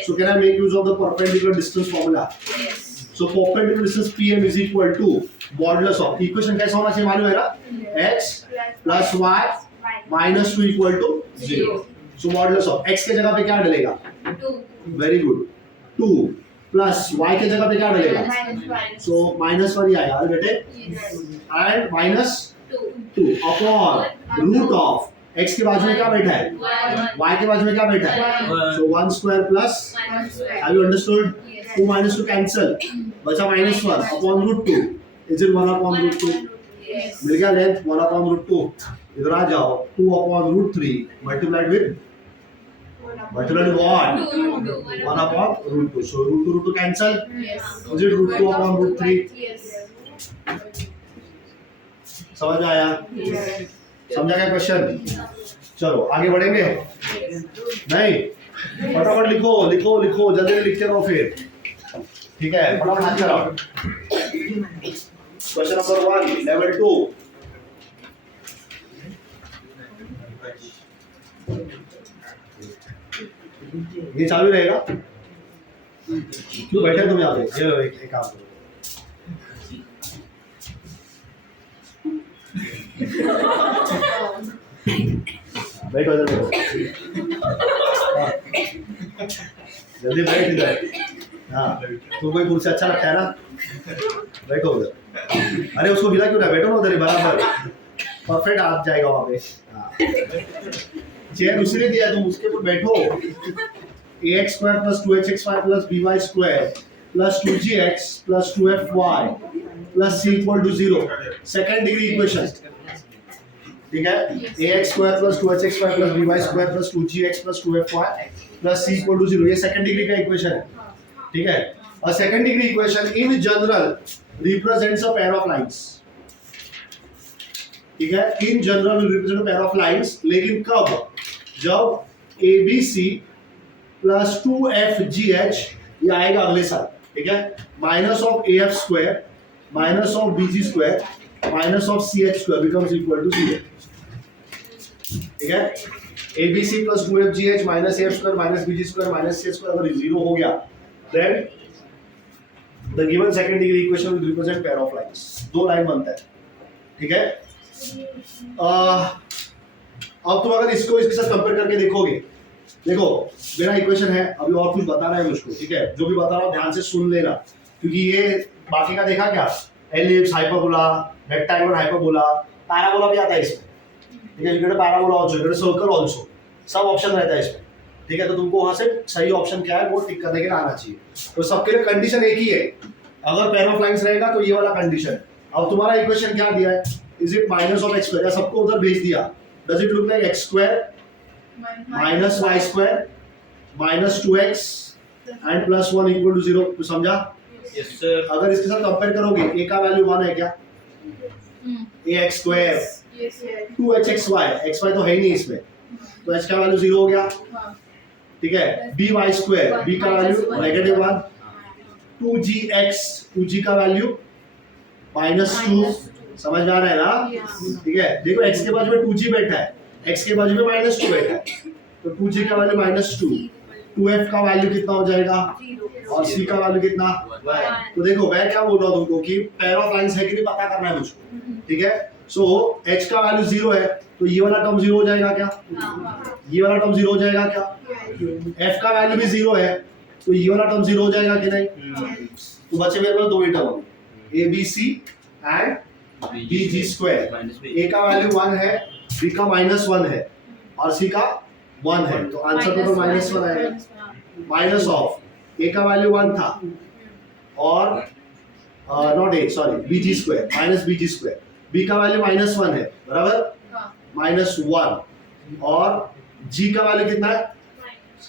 So can I make use of the perpendicular distance formula? Yes. So perpendicular distance PM is equal to modulus of, equation कैसा होना चाहिए मालूम है ना? X plus Y minus 2 equal to 0. So modulus of X के जगह पे क्या डलेगा? 2. Very good. 2 प्लस y के जगह पे क्या डलेगा, सो माइनस वन ही आएगा बेटे, and minus 2 upon root of x के बाजू में क्या बैठा है, y के बाजू में क्या बैठा है, so 1 square plus, have you understood, 2 minus 2 cancel, बचा minus 1 upon root 2, is it 1 upon root 2, मिल गया लेंथ 1 अपॉन रूट 2, इधर आ जाओ 2 upon root 3 multiplied with what 1 upon root 2, so root 2 cancel, is it root 2 upon root 3, समझ में आया, समझा क्या क्वेश्चन, चलो आगे बढ़ेंगे, नहीं फटाफट लिखो लिखो लिखो, जल्दी लिखते रहो फिर, ठीक है, फटाफट हाथ चलाओ, क्वेश्चन नंबर 1 लेवल 2, ये चालू रहेगा, क्यों बैठे तुम यहाँ पे, ये लो एक काम करो, बैठो इधर बैठो, जल्दी बैठ इधर, हाँ तुमको कुर्सी अच्छा लगता है ना, बैठो उधर, अरे उसको हिला क्यों ना, बैठो ना उधर ही बराबर, परफेक्ट आ जाएगा वहाँ पे, हाँ चेयर दूसरे दिया तुम उसके ऊपर बैठो, ax square plus 2hxy plus by square plus 2gx plus 2fy plus c equal to 0, second degree equation, ठीक है, ax square plus 2hxy plus by square plus 2gx plus 2fy plus c equal to 0, ये second degree का equation है, ठीक है, a second degree equation in general represents a pair of lines, ठीक है, in general represent pair of lines, लेकिन कब, जब ABC प्लस 2FGH ये आएगा अगले साल, ठीक है, minus of AF square minus of BG square minus of CH square becomes equal to 0, ठीक है, ABC plus 2FGH minus AF square minus BG square minus CH square अगर 0 हो गया, then the given second degree equation will represent pair of lines, दो line बनता है, ठीक है, अब तुम अगर इसको इसके साथ कंपेयर करके देखोगे, देखो मेरा इक्वेशन है, अभी और कुछ बता रहा है मुझको, ठीक है, जो भी बता रहा हूँ ध्यान से सुन लेना, क्योंकि ये बाकी का देखा क्या, ellipse, hyperbola, rectangular, hyperbola, parabola भी आता है इसमें, ठीक है, इधर पैराबोला आल्सो, इधर सर्कल आल्सो, सब ऑप्शन रहता है इसमें, ठीक है, तो तुमको वहां से सही ऑप्शन क्या है वो टिक करने के लिए आना चाहिए, तो सबके लिए कंडीशन एक ही है, अगर पेयर ऑफ लाइंस रहेगा तो ये वाला कंडीशन, अब तुम्हारा इक्वेशन क्या दिया है, is it minus of X square, सबको उधर भेज दिया, does it look like X square minus Y square minus 2x and plus 1 equal to 0, तो समझा, यस सर, अगर इसके साथ कंपेयर करोगे, a का वैल्यू 1 है क्या, ax स्क्वायर 2hxy, xy तो है ही नहीं इसमें, तो h का वैल्यू 0 हो गया, ठीक है, by स्क्वायर, b का वैल्यू नेगेटिव 1, 2gx 2g का वैल्यू -2, समझ में आ रहा है ना, ठीक है, देखो x के बाजू में 2g बैठा है, x के बाजू में -2 बैठा है, तो 2g का वैल्यू -2, 2f का वैल्यू कितना हो जाएगा, और c का वैल्यू कितना, तो देखो मैं क्या बोल रहा हूँ तुमको कि पेयर ऑफ लाइंस है कि नहीं पता करना है मुझको, ठीक है, सो h का वैल्यू 0 है, तो ये वाला टर्म 0 हो जाएगा क्या, ये वाला टर्म 0 हो जाएगा क्या, f का वैल्यू भी 0 है, तो ये वाला टर्म 0 हो जाएगा कि नहीं, तो बचे मेरे पास दो ही term, ABC and BG square, a का वैल्यू 1 है, b का -1 है और c का 1 है, तो आंसर तो -1 आएगा, माइनस ऑफ a का वैल्यू 1 था और not a sorry BG square minus BG square, b का वैल्यू -1 है बराबर, -1 और g का वैल्यू कितना है,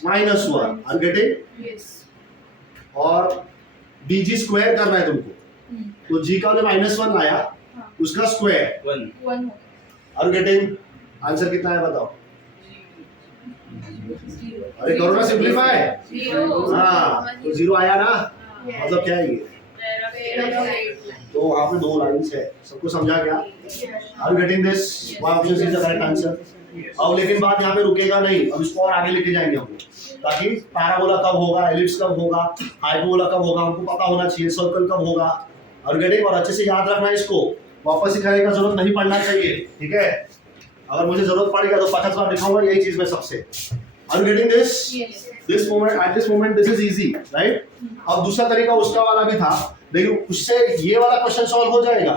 -1, आर गेटिंग, और BG स्क्वायर करना है तुमको, तो g का वैल्यू -1 लाया, उसका स्क्वायर 1, आर गेटिंग, आंसर कितना है बताओ, अरे करो ना सिंपलीफाई, हाँ तो 0 आया ना, मतलब क्या है ये, तो वहाँ पे दो लाइंस है, सबको समझा क्या, are getting this, one option is the correct answer, अब लेकिन बात यहाँ पे रुकेगा नहीं, अब इसको और आगे लेके जाएंगे हम, ताकि पैराबोला कब होगा, एलिप्स कब होगा, हाइपरबोला कब होगा, हमको पता होना चाहिए, सर्कल कब होगा, और गेटिंग, और अच्छे से याद रखना है इसको, वापस सिखाने का जरूरत नहीं पड़ना चाहिए, ठीक है, अगर मुझे जरूरत पड़ेगा तो 50 बार दिखाऊंगा यही चीज में सबसे, Are you getting this? Yes. This moment, at this moment, this is easy, right? अब दूसरा तरीका उसका वाला भी था, लेकिन उससे ये वाला क्वेश्चन सॉल्व हो जाएगा,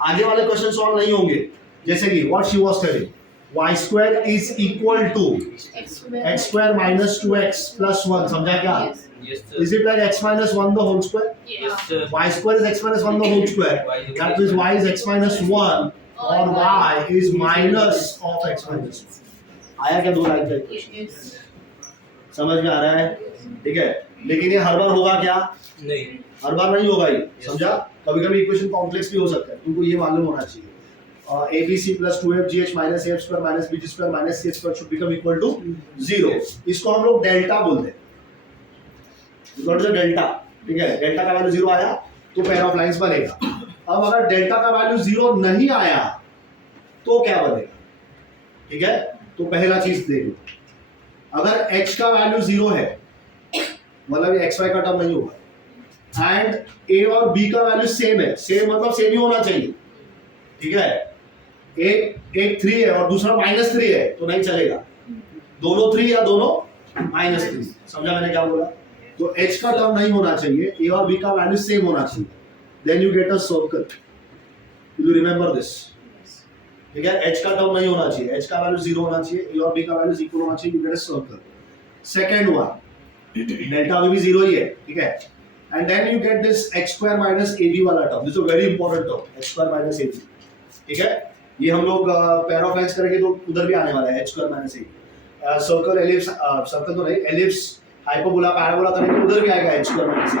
आगे वाले क्वेश्चन सॉल्व नहीं होंगे. जैसे कि what she was telling, y square is equal to x square minus 2x plus 1. समझा क्या? Yes, sir. Is it like x minus 1 the whole square? Yes, sir. Y square is x minus 1 the whole square. That means y is x minus 1 or y is minus of x minus 1. आया क्या दो line का? Yes. समझ में आ रहा है? ठीक है, लेकिन ये हर बार होगा क्या? नहीं. हर बार नहीं होगा ये, समझा? कभी कभी इक्वेशन कॉम्प्लेक्स भी हो सकता है, तुमको ये मालूम होना चाहिए. ABC plus 2FGH minus AF square minus BG square minus C square should become equal to 0. इसको हम लोग डेल्टा बोलते हैं. इक्वल टू डेल्टा, ठीक है? डेल्टा का वैल्यू 0 आया तो पेयर ऑफ लाइंस बनेगा. अब अगर डेल्टा का वैल्यू 0 नहीं आया तो क्या बनेगा? ठीक है, तो पहला चीज देख लो. अगर x का वैल्यू 0 है, मतलब ये xy का टर्म नहीं होगा, एंड a और b का वैल्यू सेम है. सेम मतलब सेम ही होना चाहिए, ठीक है? एक 3 है और दूसरा -3 है तो नहीं चलेगा. दोनों 3 या दोनों -3. समझा मैंने क्या बोला? तो h का टर्म नहीं होना चाहिए, a और b का वैल्यू सेम होना चाहिए. Then you get a circle. You remember this, ठीक है? h का टर्म नहीं होना चाहिए, h का वैल्यू 0 होना चाहिए, a और b का वैल्यू इक्वल होना चाहिए. You get a circle. Second one, delta भी 0 ही है, ठीक है? And then you get this x square minus ab वाला term. This is a very important term, x square minus ab, ठीक है? ये हम लोग पेयर ऑफ लाइंस करेंगे तो उधर भी आने वाला है h square minus ab. Circle ellipse, circle तो नहीं, एलिप्स हाइपरबोला पैराबोला करेंगे उधर भी आएगा h square minus ab.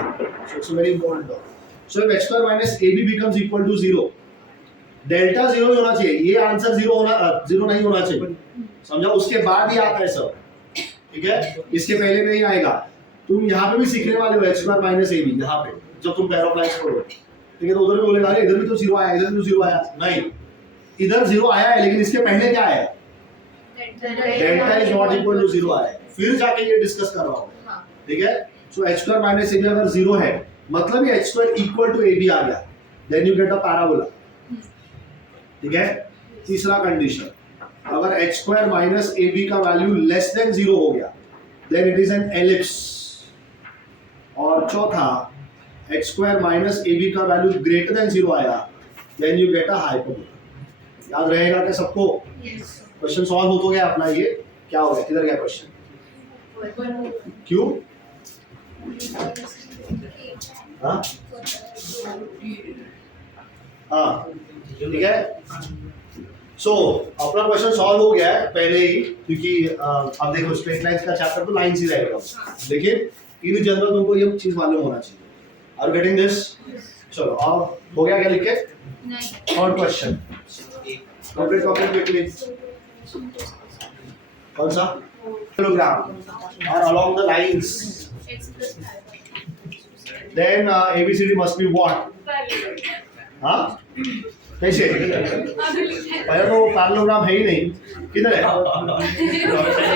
So it's a very important term. So if h square minus ab becomes equal to 0, delta 0 ही होना चाहिए. ये आंसर 0 नहीं होना चाहिए, समझा? उसके बाद ही आता है सब, ठीक है? इसके पहले नहीं आएगा. तुम यहाँ पे भी सीखने वाले हो h स्क्वायर माइनस ab, यहाँ पे जब तुम पेयर ऑफ लाइंस पढ़ो, ठीक है? तो उधर भी बोलेगा अरे इधर भी तो 0 आया, इधर भी तो 0 आया. नहीं, इधर 0 आया है लेकिन इसके पहले क्या आया? Delta is not equal to 0 आया. फिर जाके ये डिस्कस कर रहा हूँ, ठीक है? So h square minus ab अगर 0 है मतलब ये h square equal to ab आ गया. Then you get a parabola, ठीक है? तीसरा कंडीशन, अगर h स्क्वायर माइनस ab का वैल्यू लेस देन 0 हो गया then it is an ellipse. और चौथा, h स्क्वायर माइनस ab का वैल्यू ग्रेटर देन 0 आया then you get a hyperbola. याद रहेगा क्या सबको? क्वेश्चन सॉल्व हो तो गया अपना. ये क्या हो गया? किधर गया क्वेश्चन? क्यों? हाँ हाँ, ठीक है? सो अपना क्वेश्चन सॉल्व हो गया है पहले ही, क्योंकि अब देखो स्ट्रेट लाइंस का चैप्टर तो लाइन ही रहेगा, लेकिन इन जनरल तुमको ये चीज मालूम होना चाहिए. Are getting this? चलो अब हो गया क्या लिख के? Third question, complete quickly. कौन सा? किलोग्राम और along the lines. Then ABCD must be what? हाँ? कैसे? पहले तो पैरेललोग्राम है ही नहीं. किधर है?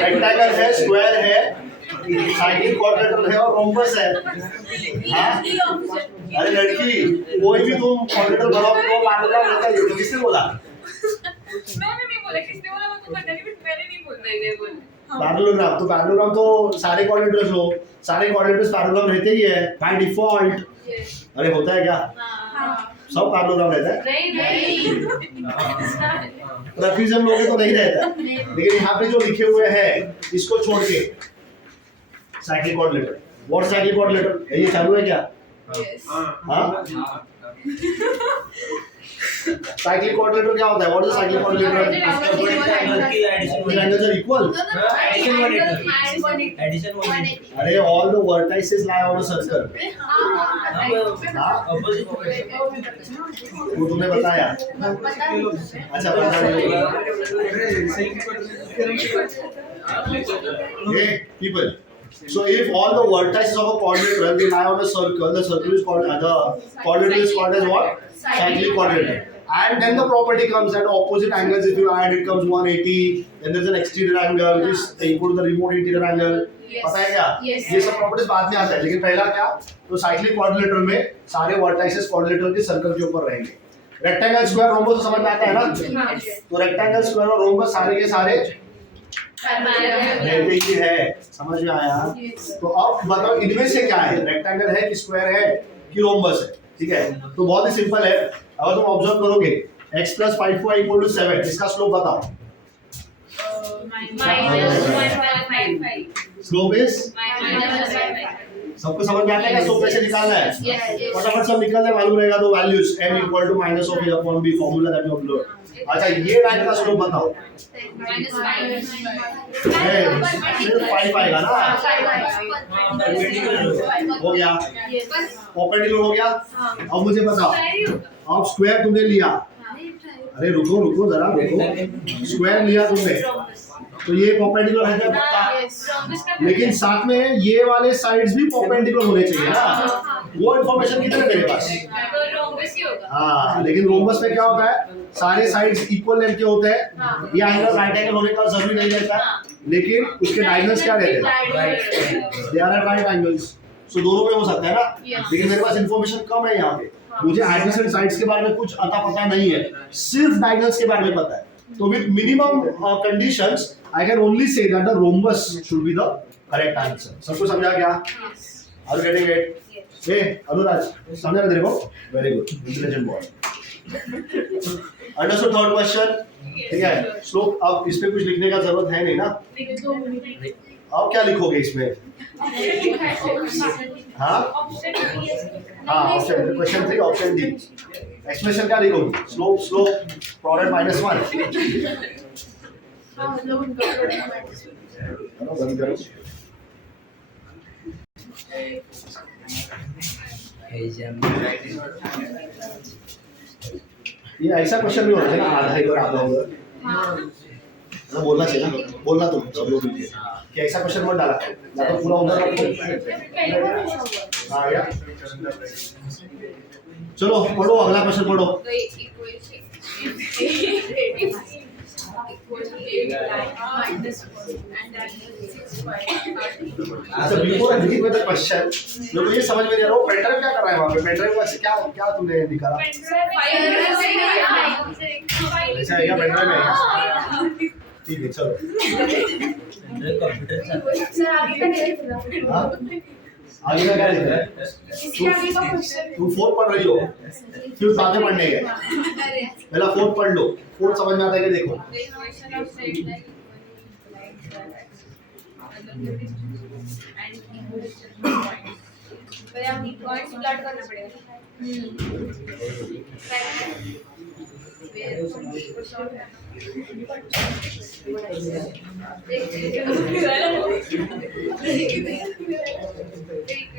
रेक्टेंगल है, स्क्वायर है, साइक्लिक क्वाड्रेटर है और रोम्बस है. हाँ? अरे लड़की, कोई भी तुम क्वाड्रेटर बनाओगे तो पैरेललोग्राम रहता है. तो किसने बोला? मैंने नहीं बोला, किसने बोला मुझे पता नहीं, बट मैंने नहीं बोला. मैंने बोला पैरेललोग्राम तो सारे क्वाड्रेटर्स लो, सारे क्वाड्रेटर्स पैरेललोग्राम रहते ही है बाय डिफॉल्ट. अरे होता है क्या? सब पैरेललोग्राम रहता है. नहीं. ट्रेपेजियम लोगे तो नहीं रहता, लेकिन यहाँ पे जो लिखे हुए हैं इसको छोड़ के cyclic quadrilateral. What cyclic quadrilateral? ये चालू है क्या? हाँ, साइक्लिक क्वाड्रिलेटरल क्या होता है? What is cyclic quadrilateral? Angles are equal. Addition 180. अरे all the vertices lie on a circle. वो तुमने बताया? अच्छा बता रहे hey people, so if all the vertices of a quadrilateral they lie on a circle, the circle is called the quadrilateral is called as what? Cyclic quadrilateral. And then the property comes that opposite angles if you add it comes 180. Then there's an exterior angle which is equal to the remote interior angle. पता है क्या? ये सब properties बाद में आता है, लेकिन पहला क्या? तो साइक्लिक क्वाड्रिलेटरल में सारे वर्टिसेस क्वाड्रिलेटरल के सर्कल के ऊपर रहेंगे. रेक्टेंगल, स्क्वायर, रोम्बस तो समझ में आता है ना? तो रेक्टेंगल, स्क्वायर और रोम्बस सारे के सारे रेक्टेंगल है, समझ में आया? तो अब बताओ इनमें से क्या है, रेक्टेंगल है कि स्क्वायर है कि रोम्बस है? ठीक है, तो बहुत ही सिंपल है। अगर तुम ऑब्जर्व करोगे x + 5y = 7, इसका स्लोप बताओ। स्लोप इज, सबको समझ में आता है क्या स्लोप कैसे निकालना है? फटाफट सब निकालने मालूम रहेगा तो values m = -(a/b) formula that you upload. अच्छा, ये लाइन का स्लोप बताओ। सिर्फ 5 आएगा ना, हो गया, परपेंडिकुलर हो गया। अब मुझे बताओ, अब स्क्वायर तुमने लिया, अरे रुको जरा देखो, स्क्वायर लिया तुमने तो ये परपेंडिकुलर है क्या पक्का? लेकिन साथ में ये वाले साइड्स भी परपेंडिकुलर होने चाहिए ना, वो इन्फॉर्मेशन किधर है मेरे पास? हाँ, लेकिन रोम्बस में क्या होता है, सारे साइड्स इक्वल लेंथ के होते हैं। ये एंगल राइट एंगल होने का जरूरी नहीं रहता, लेकिन उसके डायगोनल्स क्या रहते हैं? They are at right angles. So दोनों में हो सकता है ना, लेकिन मेरे पास इन्फॉर्मेशन कम है यहाँ पे। मुझे एडजेसेंट साइड्स के बारे में कुछ अता पता नहीं है, सिर्फ डायगोनल्स के बारे में पता है। तो with minimum conditions I can only say that the rhombus should be the correct answer. सबको समझा क्या? Are you getting it? ए अनुराज, समझा ना तेरे को? Very good, intelligent boy. Understood third question? ठीक है, स्लोप। अब इस पे कुछ लिखने का जरूरत है नहीं ना? अब क्या लिखोगे इसमें? हाँ option question 3 option D. Expression क्या लिखोगे? Slope product -1। बंद करो। ये ऐसा क्वेश्चन नहीं होता है ना, आधा इधर आधा उधर। बोलना चाहिए ना, बोलना तुम सब लोग मिलके कि ऐसा क्वेश्चन मत डाला, या तो पूरा उधर रखो। हाँ यार, चलो पढ़ो, अगला क्वेश्चन पढ़ो। अच्छा, before reading with the question, मेरे को ये समझ में नहीं आ रहा, वो पेंड्राइव क्या कर रहा है वहाँ पे? पेंड्राइव में क्या क्या तुमने निकाला? अच्छा, ये पेंड्राइव है, ठीक है चलो। हाँ? आगे का क्या लिख रहा है? तुम 4 पढ़ रही हो, फिर साथ में पढ़ने गए। पहला 4 पढ़ लो, 4 समझ में आता है कि देखो।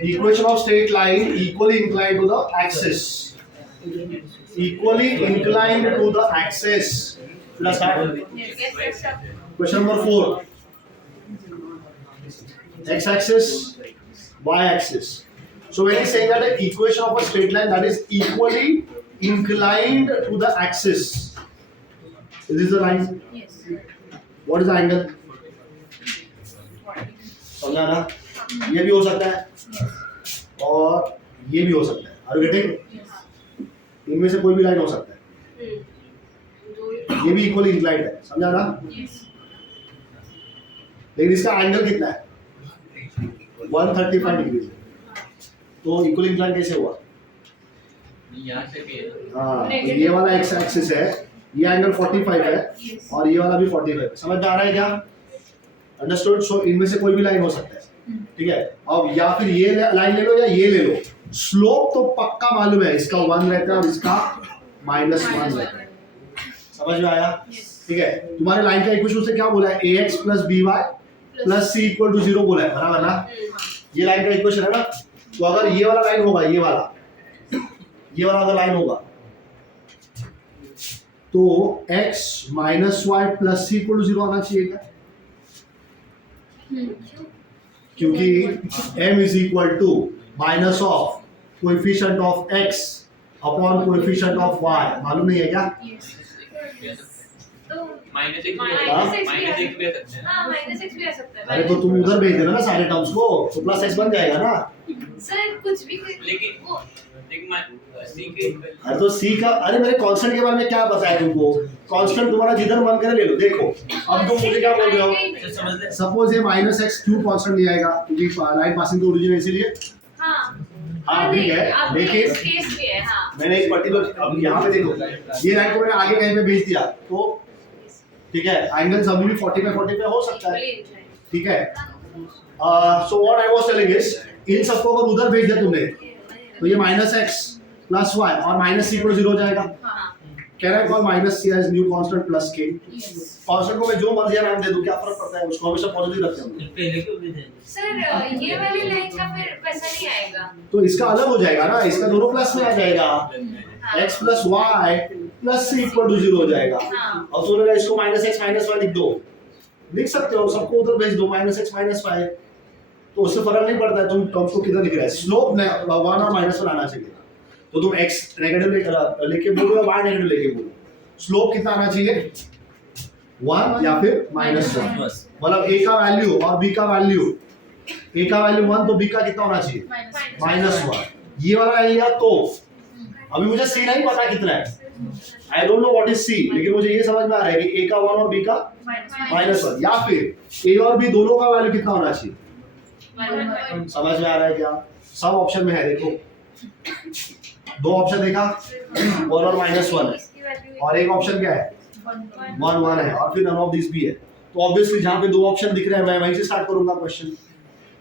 Equation of straight line equally inclined to the axis. Equally inclined to the axis. Should I start? Question number 4. X-axis, Y-axis. So when he's saying that the equation of a straight line that is equally inclined to the axis. Is this the line? Yes. What is the angle? समझा ना? ये भी हो सकता है और ये भी हो सकता है। Are you getting? इनमें से कोई भी लाइन हो सकता है। ये भी इक्वली इंक्लाइंड है, समझा ना? लेकिन इसका एंगल कितना है? 135 डिग्री। तो इक्वली इंक्लाइंड कैसे हुआ? यहाँ से भी है। हाँ, तो ये वाला एक्स एक्सिस है, ये एंगल 45 है और ये वाला भी 45 है। समझ में आ रहा है क्या? अंडरस्टूड? सो इनमें से कोई भी लाइन हो सकता है, ठीक है। अब या फिर ये लाइन ले लो या ये ले लो, स्लोप तो पक्का मालूम है, इसका 1 रहता है और इसका -1 रहता है। समझ में आया? ठीक है। तुम्हारे लाइन का इक्वेशन से क्या बोला है? ax + by + c = 0 बोला है, बराबर ना? ये लाइन का इक्वेशन है ना। तो अगर ये वाला लाइन होगा, ये वाला अगर लाइन होगा तो x - y + c = 0 आना चाहिए क्या? क्योंकि m = coefficient of x upon coefficient of y, मालूम नहीं है क्या? -x भी आ सकते हैं। हाँ, -x भी आ सकता है। अरे तो तुम उधर भेज देना ना सारे टर्म्स को, तो +x बन जाएगा ना। सर कुछ भी लेकिन वो सी के अरे तो सी का, अरे मेरे कांस्टेंट के बारे में क्या बताया तुमको? कांस्टेंट तुम्हारा जिधर मन करे ले लो। देखो अब तुम मुझे क्या बोल रहे हो? समझ ले। सपोज ये -x क्यूब कांस्टेंट लिया आएगा क्योंकि लाइन पासिंग टू ओरिजिन है इसीलिए। हाँ ठीक है, लेकिन केस भी है। हाँ मैंने एक पर्टिकुलर, अब यहाँ पे देखो ये लाइन को मैंने आगे कहीं पे भेज दिया तो ठीक है, एंगल अभी भी 45 हो सकता है, ठीक है। So what I was telling is, इन सबको अगर उधर भेज दिया तुमने तो ये -x + y और -c = 0 हो जाएगा। कह रहा है कौन -c as new constant plus k। Constant को मैं जो मर्जी नाम दे दूं, क्या फर्क पड़ता है? उसको हमेशा पॉजिटिव रखते हैं। पहले क्यों भी थे? सर ये वाली लाइन का फिर वैसा नहीं आएगा। तो इसका अलग हो जाएगा ना, इसका दोनों प्लस में आ जाएगा। x + y + c = 0 हो जाएगा। और तो लगा इसको -x - y लिख दो, लिख सकते हो, सबको उधर भेज दो -x - y, तो उससे फर्क नहीं पड़ता है तुम टर्म्स को किधर लिख रहे हैं। स्लोप 1 और -1 आना चाहिए, तो तुम x नेगेटिव लेके बोलो या y नेगेटिव लेके बोलो, स्लोप कितना आना चाहिए? 1 या फिर -1। मतलब a का वैल्यू और b का वैल्यू, a का वैल्यू 1 तो b का कितना होना चाहिए? -1। ये वाला लिया तो अभी मुझे c नहीं पता कितना है, I don't know what is c, लेकिन मुझे ये समझ में आ रहा है कि a का 1 और b का -1, या फिर a और b दोनों का वैल्यू कितना होना चाहिए? समझ में आ रहा है क्या? सब ऑप्शन में है, देखो दो ऑप्शन देखा, 1 और -1 है, और एक ऑप्शन क्या है? 1 है, और फिर नन ऑफ दिस भी है। तो ऑब्वियसली जहां पे दो ऑप्शन दिख रहे हैं मैं वहीं से स्टार्ट करूंगा क्वेश्चन।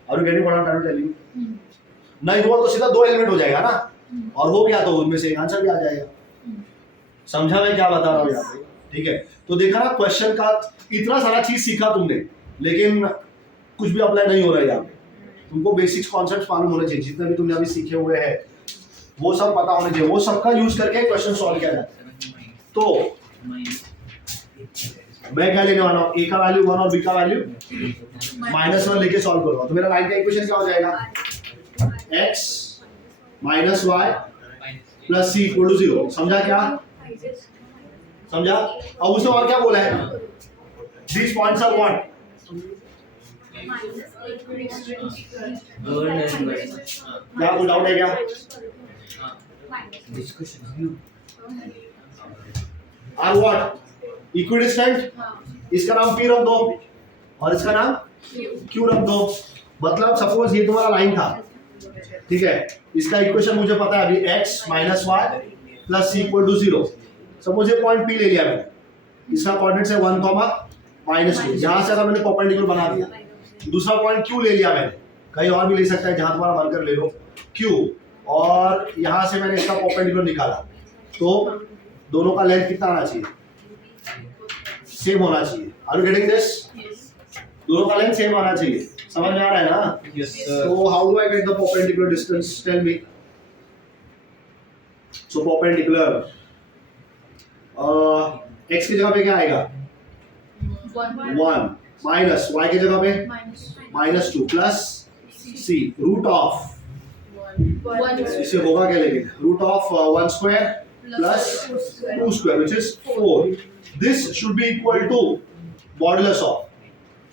और you getting what I am telling you? नहीं हुआ तो सीधा दो एलिमेंट हो जाएगा ना, और वो क्या, तो उनमें से एक आंसर भी आ जाएगा। समझा मैं क्या बता रहा हूँ यहाँ पे? ठीक है, तो देखा ना क्वेश्चन का इतना सारा चीज सीखा तुमने, लेकिन कुछ भी अप्लाई नहीं हो रहा है यहाँ पे। तुमको बेसिक्स कॉन्सेप्ट्स मालूम होने चाहिए, जितने भी तुमने अभी सीखे हुए हैं वो सब पता होने चाहिए, वो सबका यूज करके क्वेश्चन सॉल्व किया जाता है। तो मैं क्या लेने वाला हूँ? a का वैल्यू 1 और b का वैल्यू -1 लेके सॉल्व करूंगा। तो मेरा लाइन का इक्वेशन क्या हो जाएगा? x - y + c = 0। समझा क्या? समझा? अब उसने और क्या बोला है? These points are what? क्या कोई डाउट है क्या? Are what? इक्विडिस्टेंट। इसका नाम p रख दो और इसका नाम q रख दो। मतलब सपोज ये तुम्हारा लाइन था, ठीक है, इसका इक्वेशन मुझे पता है अभी x - y + c = 0। सपोज ये पॉइंट p ले लिया मैंने, इसका कोऑर्डिनेट्स है 1, -2। यहां से अगर मैंने परपेंडिकुलर बना दिया, दूसरा पॉइंट q ले लिया मैंने, कहीं और भी ले सकता है, जहां तुम्हारा मन कर ले लो q, और यहां से मैंने इसका परपेंडिकुलर निकाला, तो दोनों का लेंथ कितना आना चाहिए? सेम होना चाहिए। Are you getting this? दोनों का लेंथ सेम आना चाहिए। समझ में आ रहा है ना? Yes So how do I get the perpendicular distance? Tell me. So perpendicular, x की जगह पे क्या आएगा? 1 माइनस y की जगह पे -2 प्लस c रूट ऑफ, इससे होगा क्या लेकिन? Root of 1 square plus 2 square which is 4। This should be equal to modulus of,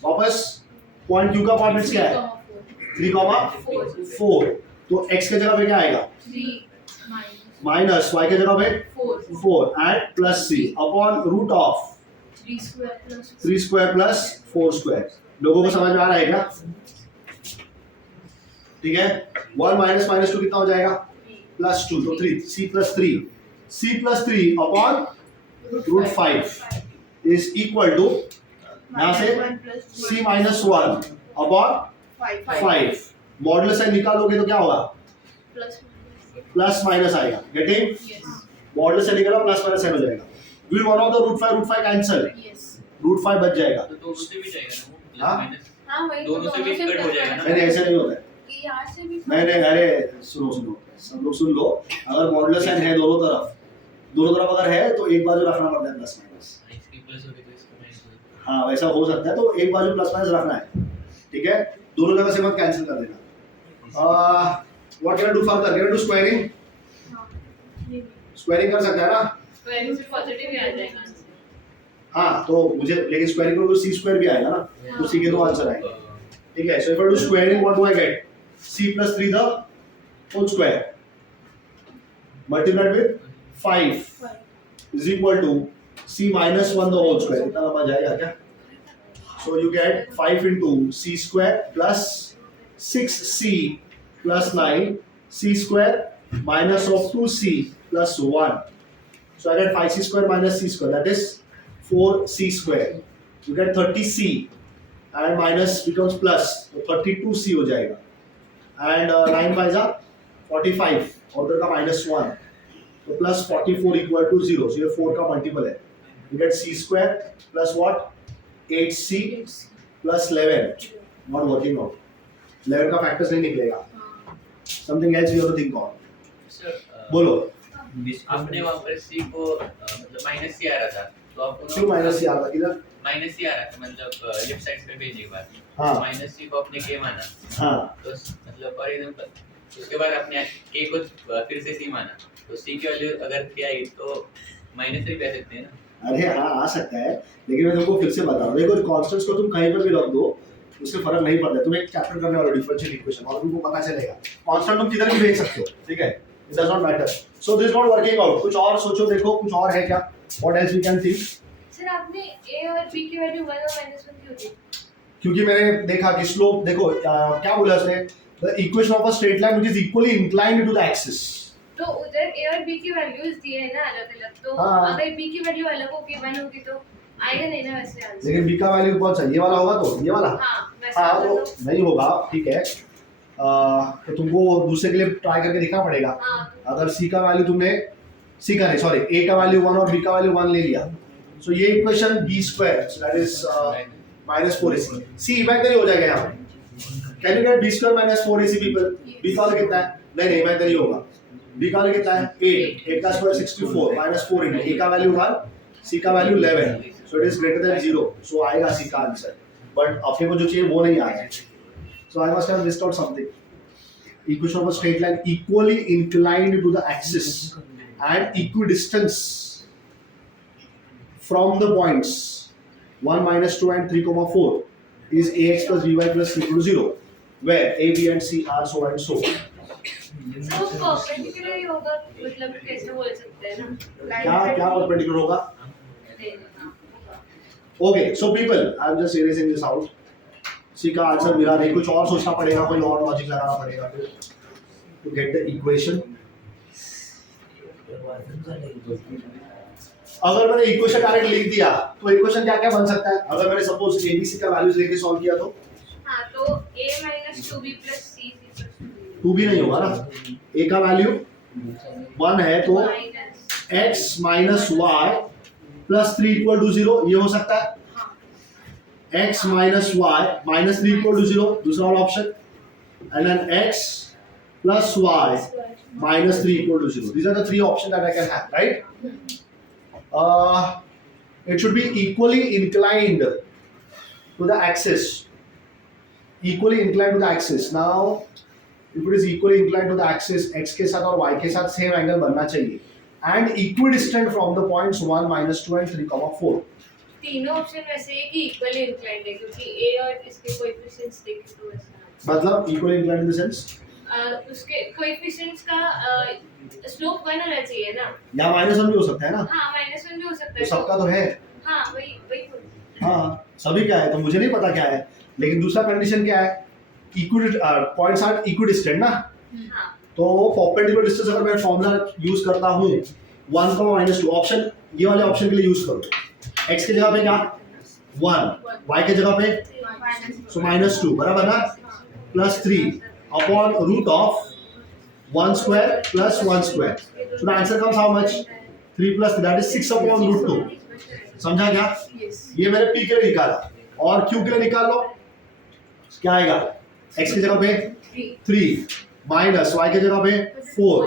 वापस पॉइंट q का कोऑर्डिनेट्स क्या है? 3, 4। तो x के जगह पे क्या आएगा? माइनस y के जगह पे 4 and plus c upon root of 3 square plus 4 square. लोगों को समझ में आ रहा है क्या? ठीक है, 1 माइनस -2 कितना हो जाएगा? +2, तो 3, c + 3 upon √5 is equal to, यहां से c - 1 अपॉन 5। मॉडुलस साइन निकालोगे तो क्या होगा? प्लस माइनस आएगा। गेटिंग? मॉडुलस साइन निकालो प्लस माइनस साइन हो जाएगा। Will one of the √5 cancel, √5 बच जाएगा। तो दोनों से भी जाएगा ना, हाँ? माइनस दोनों से भी कट हो जाएगा ना। नहीं ऐसे नहीं होता है। नहीं अरे सुनो सब लोग सुन लो, अगर मॉडुलस साइन है दोनों तरफ अगर है तो एक बाजू रखना पड़ता है प्लस माइनस। इसकी प्लस होगी तो इसका माइनस होगा। हाँ वैसा हो सकता है, तो एक बाजू प्लस माइनस रखना है, ठीक है, दोनों जगह से मत कैंसिल कर देना। What can I do further? Can I do squaring? Squaring कर सकता है ना? स्क्वायरिंग से पॉजिटिव ही आ जाएगा। हाँ तो मुझे लेकिन स्क्वायरिंग करो तो c² भी आएगा ना, तो c के दो आंसर आएंगे, ठीक है। So if I do squaring what do I get? c + 3 the whole square, multiplied with 5 is equal to c minus 1 the whole square. इतना लंबा जाएगा क्या? So you get 5 into c square plus 6c plus 9 c square minus of 2c plus 1. So I get 5c square minus c square, that is 4c square. You get 30c and minus becomes plus, so 32c हो जाएगा. And 9 5 are 45 और उधर का minus 1, so plus 44 equal to 0. So ये 4 का multiple है. You get c square plus what? 8c plus 11. Not working out. 11 का factors नहीं निकलेगा. Something else you have to think on. Sir बोलो. आपने वहाँ पर सी को मतलब माइनस सी आ रहा था तो आपको क्यों माइनस आ रहा किधर? माइनस सी आ रहा था मतलब लेफ्ट साइड पे भेजने के बाद हाँ. माइनस सी को आपने के माना हाँ. तो मतलब फॉर एग्जांपल उसके बाद आपने के को फिर से सी माना तो सी की वैल्यू अगर के आई तो माइनस से भी कह सकते हैं ना. अरे हाँ आ सकता है, लेकिन मैं तुमको फिर से बता रहा हूँ. देखो कॉन्स्टेंट्स को तुम कहीं पर भी रख दो उससे फर्क नहीं पड़ता. तुम एक चैप्टर करने वाले डिफरेंशियल इक्वेशन और तुमको पता चलेगा कांस्टेंट तुम किधर भी भेज सकते हो. ठीक है, it does not matter. So this not working out. कुछ और सोचो, देखो कुछ और है क्या? What else we can think? Sir आपने a और b की वैल्यू 1 और -1 क्यों दी? क्योंकि मैंने देखा कि स्लोप देखो क्या बोला उसने, the equation of a straight line which is equally inclined to the axis. तो उधर a और b की वैल्यूज दिए हैं ना अलग-अलग, तो हाँ. अगर b की वैल्यू अलग होगी 1 होगी तो आएगा नहीं ना वैसे आंसर. लेकिन b का वैल्यू कौन सा? ये वाला होगा तो ये वाला. हां वैसे हाँ तो तो नहीं होगा. ठीक है, तो तुमको दूसरे के लिए ट्राई करके देखना पड़ेगा. हां अगर c का वैल्यू तुमने c का नहीं सॉरी a का वैल्यू 1 और b का वैल्यू 1 ले लिया, सो ये equation b square that is -4ac. c imaginary हो जाएगा यहाँ पे. Can you get b square -4ac people? b का वैल्यू कितना है? नहीं इमेजिनरी होगा. b का वैल्यू कितना है? 8 का स्क्वायर 64 -4 into a का वैल्यू 1 c का value 11, so it is greater than 0. सो आएगा c का आंसर, बट अपने को जो चाहिए वो नहीं आया. So I must have missed out something. Equation of a straight line equally inclined to the axis and equidistant from the points 1, -2 and 3, 4 is ax plus by plus c equal to 0, where a, b and c are so and so. तो perpendicular ही होगा, मतलब कैसे बोल सकते हैं ना. क्या क्या perpendicular होगा? होगा. Okay, so people, I am just erasing this out. C का आंसर मिला नहीं, कुछ और सोचना पड़ेगा, कोई और लॉजिक लगाना पड़ेगा फिर to get the equation. अगर मैंने इक्वेशन डायरेक्ट लिख दिया तो इक्वेशन क्या क्या बन सकता है? अगर मैंने सपोज abc का वैल्यूज लेके सॉल्व किया तो हां तो a - 2b + c 2 भी नहीं होगा ना. a का वैल्यू 1 है तो x - y + 3 = 0, ये हो सकता है. x - y - 3 = 0, दूसरा वाला option. and then x plus y minus 3 equal to 0. These are the three options that I can have, right? It should be equally inclined to the axis. Equally inclined to the axis. Now, if it is equally inclined to the axis, x के साथ और y के साथ same angle बनना चाहिए. And equidistant from the points 1, -2 and 3, 4. तीनों option वैसे एक ही इक्वली इंक्लाइंड है क्योंकि a और इसके कोएफिशिएंट्स देखें तो वैसा. मतलब equally inclined in the sense? उसके कोएफिशिएंट्स का स्लोप 1 होना चाहिए ना. या -1 भी हो सकता है ना. हाँ -1 भी हो सकता तो है. सबका तो है. हाँ वही वही बोल. हाँ सभी क्या है तो मुझे नहीं पता क्या है, लेकिन दूसरा कंडीशन क्या है? पॉइंट्स आर इक्विडिस्टेंट ना. हाँ तो परपेंडिकुलर डिस्टेंस अगर मैं फॉर्मूला यूज करता हूँ 1, -2 ऑप्शन, ये वाले ऑप्शन के लिए यूज करो. x की जगह पे क्या 1, y की जगह पे सो -2 बराबर ना, +3 upon root of 1 square + 1 square. So the answer comes how much? 3 + that is 6 upon √2. समझा क्या? ये मैंने p के लिए निकाला और q के लिए निकाल लो. क्या आएगा? x की जगह पे 3 माइनस y की जगह पे 4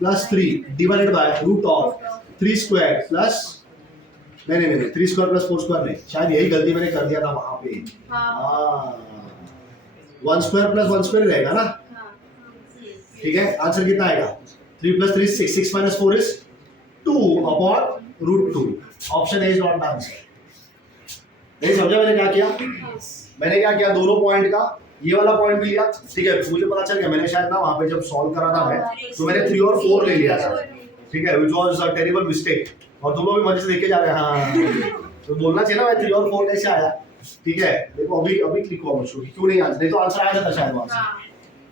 + 3 divided by root of 3 square plus नहीं 3 स्क्वायर + 4 स्क्वायर नहीं, शायद यही गलती मैंने कर दिया था वहां पे. हाँ 1 स्क्वायर + 1 स्क्वायर रहेगा ना. ठीक है, आंसर कितना आएगा? 3 + 3 6, 6 - 4 is 2 upon √2. Option A is not the answer. नहीं समझा मैंने क्या किया? मैंने क्या किया? दोनों पॉइंट का ये वाला पॉइंट भी लिया, ठीक है। मुझे पता चल गया, मैंने शायद ना वहाँ पे जब सॉल्व करा था मैं, तो मैंने 3 और 4 ले लिया था, ठीक है, which was a terrible mistake. और तुम लोग भी मजे से देख के जा रहे हैं, हाँ तो बोलना चाहिए ना, मैं 3 और 4 कैसे आया, ठीक है। देखो अभी क्लिक हुआ मुझको कि क्यों नहीं आंसर, नहीं तो आंसर आ जाता शायद वहाँ से,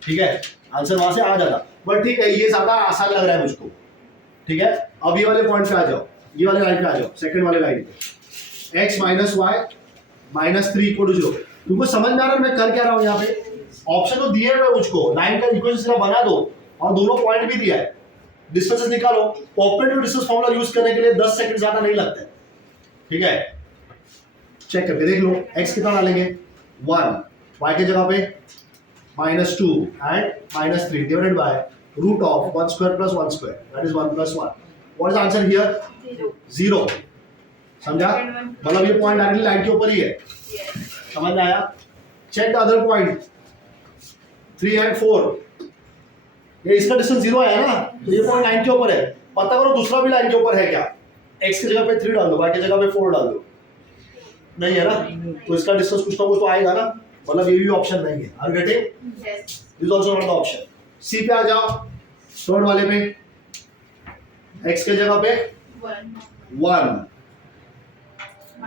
ठीक है, आंसर वहाँ से आ जाता। बट ठीक है, ये ज्यादा आसान लग रहा है मुझको, ठीक है। अब ये वाले पॉइंट पे आ जाओ, ये वाले लाइन पे आ जाओ, सेकंड वाले लाइन पे, x minus Y minus 3 equal to 0। तुमको समझ में आ रहा है मैं कर क्या रहा हूँ यहाँ पे? ऑप्शन तो दिए हुए मुझको, लाइन का इक्वेशन सीधा बना दो और दोनों पॉइंट भी दिया है, डिस्टेंसेस निकालो। परपेंडिकुलर डिस्टेंस फार्मूला यूज करने के लिए 10 सेकंड ज्यादा नहीं लगता है, ठीक है। चेक करके देख लो, x कितना डालेंगे 1, y की जगह पे -2 and -3 divided by root of 1 square plus 1 square, that is 1 + 1। What is answer here? 0। समझा? मतलब ये पॉइंट डायरेक्टली लाइन के ऊपर ही है, समझ में आया? Check the other point 3 and 4, ये इसका डिस्टेंस 0 है ना, तो ये पॉइंट लाइन के ऊपर है। पता करो दूसरा भी लाइन के ऊपर है क्या? x की जगह पे 3 डाल दो, y की जगह पे 4 डाल दो, नहीं है ना, तो इसका डिस्टेंस कुछ ना कुछ तो आएगा ना, मतलब ये भी ऑप्शन नहीं है। Are getting? This also not the option. C पे आ जाओ, थर्ड वाले पे, x की जगह पे 1,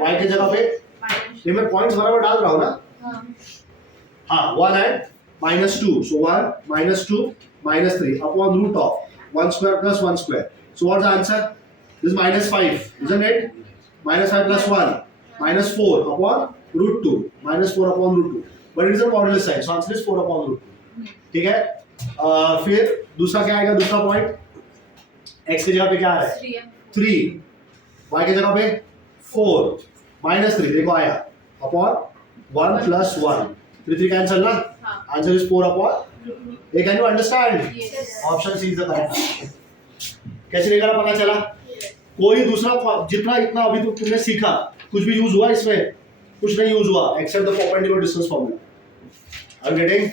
y की जगह पे, ये मैं पॉइंट्स बराबर डाल रहा हूँ ना, हाँ 1 and -2, so 1 -2 -3 upon root of 1 square plus 1 square. So what's the answer? This is -5, isn't it? -5 plus 1 -4 upon root 2, -4 upon root 2. But it is a modulus sign, so answer is 4 upon root 2. ठीक है? फिर दूसरा क्या आएगा? दूसरा point x की जगह पे क्या आ रहा है? 3, y की जगह पे 4 -3, देखो आया upon 1 plus 1, 3 कैंसिल ना, answer is 4 upon। Can you understand? Option C is the correct. कैसे निकला पता चला? कोई दूसरा जितना इतना अभी तो तुमने सीखा, कुछ भी यूज हुआ इसमें? कुछ नहीं यूज हुआ except the perpendicular distance formula. I am getting?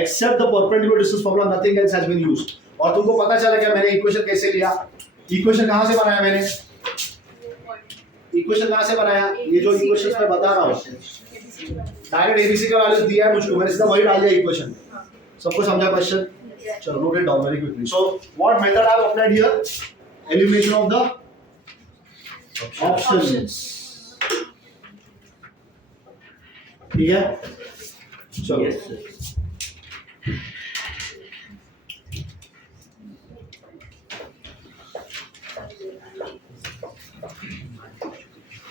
Except the perpendicular distance formula, nothing else has been used. और तुमको पता चला क्या मैंने इक्वेशन कैसे लिया? इक्वेशन कहां से बनाया मैंने? इक्वेशन कहां से बनाया? ये जो इक्वेशंस मैं बता रहा हूं, डायरेक्ट एबीसी का वैल्यू दिया है मुझको, मैंने सीधा वही डाल दिया इक्वेशन। सबको समझा क्वेश्चन? चलो note it down very quickly. So what method I have applied here? Elimination of the options, ठीक है। चलो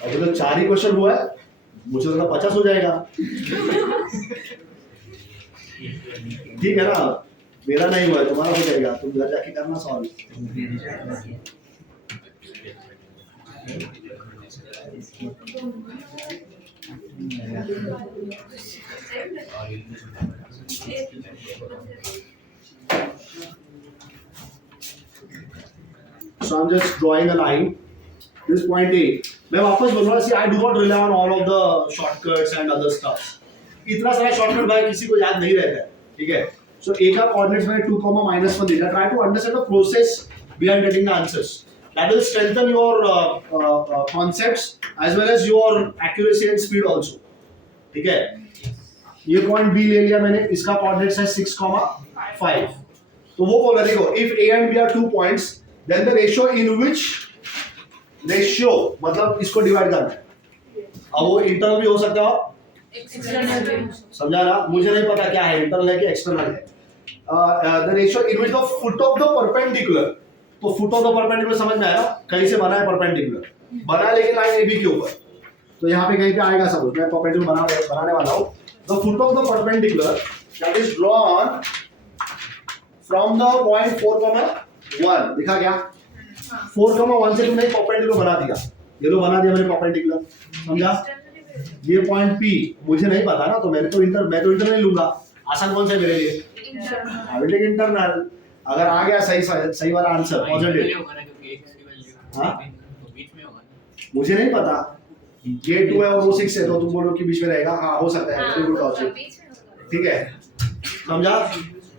अभी तो 4 ही क्वेश्चन हुआ है, मुझे लगा 50 हो जाएगा। ठीक है ना, मेरा नहीं हुआ है, तुम्हारा हो जाएगा, तुम घर जाके करना solve. So I'm just drawing a line. This point A. मैं वापस बोल रहा हूँ, I do not rely on all of the shortcuts and other stuff. इतना सारा शॉर्टकट भाई किसी को याद नहीं रहता है, ठीक है। So A का कोऑर्डिनेट्स मैंने 2, -1 दिया। Try to understand the process behind getting the answers. That will strengthen your concepts as well as your accuracy and speed also. ठीक है। ये पॉइंट B ले लिया मैंने, इसका कोऑर्डिनेट्स है 6, 5। तो वो बोला देखो, if A and B are 2 points, then the ratio in which ratio मतलब इसको डिवाइड करना है। अब वो इंटरनल भी हो सकता है, समझा ना? मुझे नहीं पता क्या है, इंटरनल है कि एक्सटर्नल है। The ratio in which the foot of the perpendicular, तो फुट ऑफ द परपेंडिकुलर समझ में आया, कहीं से बना है परपेंडिकुलर, बना है लेकिन लाइन AB के ऊपर, तो यहाँ पे कहीं पे आएगा। सपोज मैं परपेंडिकुलर बनाने वाला हूँ, the foot of the perpendicular that is drawn from the point 4,1, दिखा क्या? 4,1 से तुमने परपेंडिकुलर बना दिया, ये लो बना दिया मैंने परपेंडिकुलर, समझा? ये पॉइंट P मुझे नहीं पता ना, तो मैं तो इंटरनल लूंगा। आसान कौन सा है मेरे लिए? इंटरनल। अगर आ गया सही वाला आंसर पॉजिटिव, हाँ मुझे नहीं पता, ये 2 है और वो 6 है, तो तुम बोलो कि बीच में रहेगा, हाँ हो सकता है, वेरी गुड लॉजिक, ठीक है, समझा?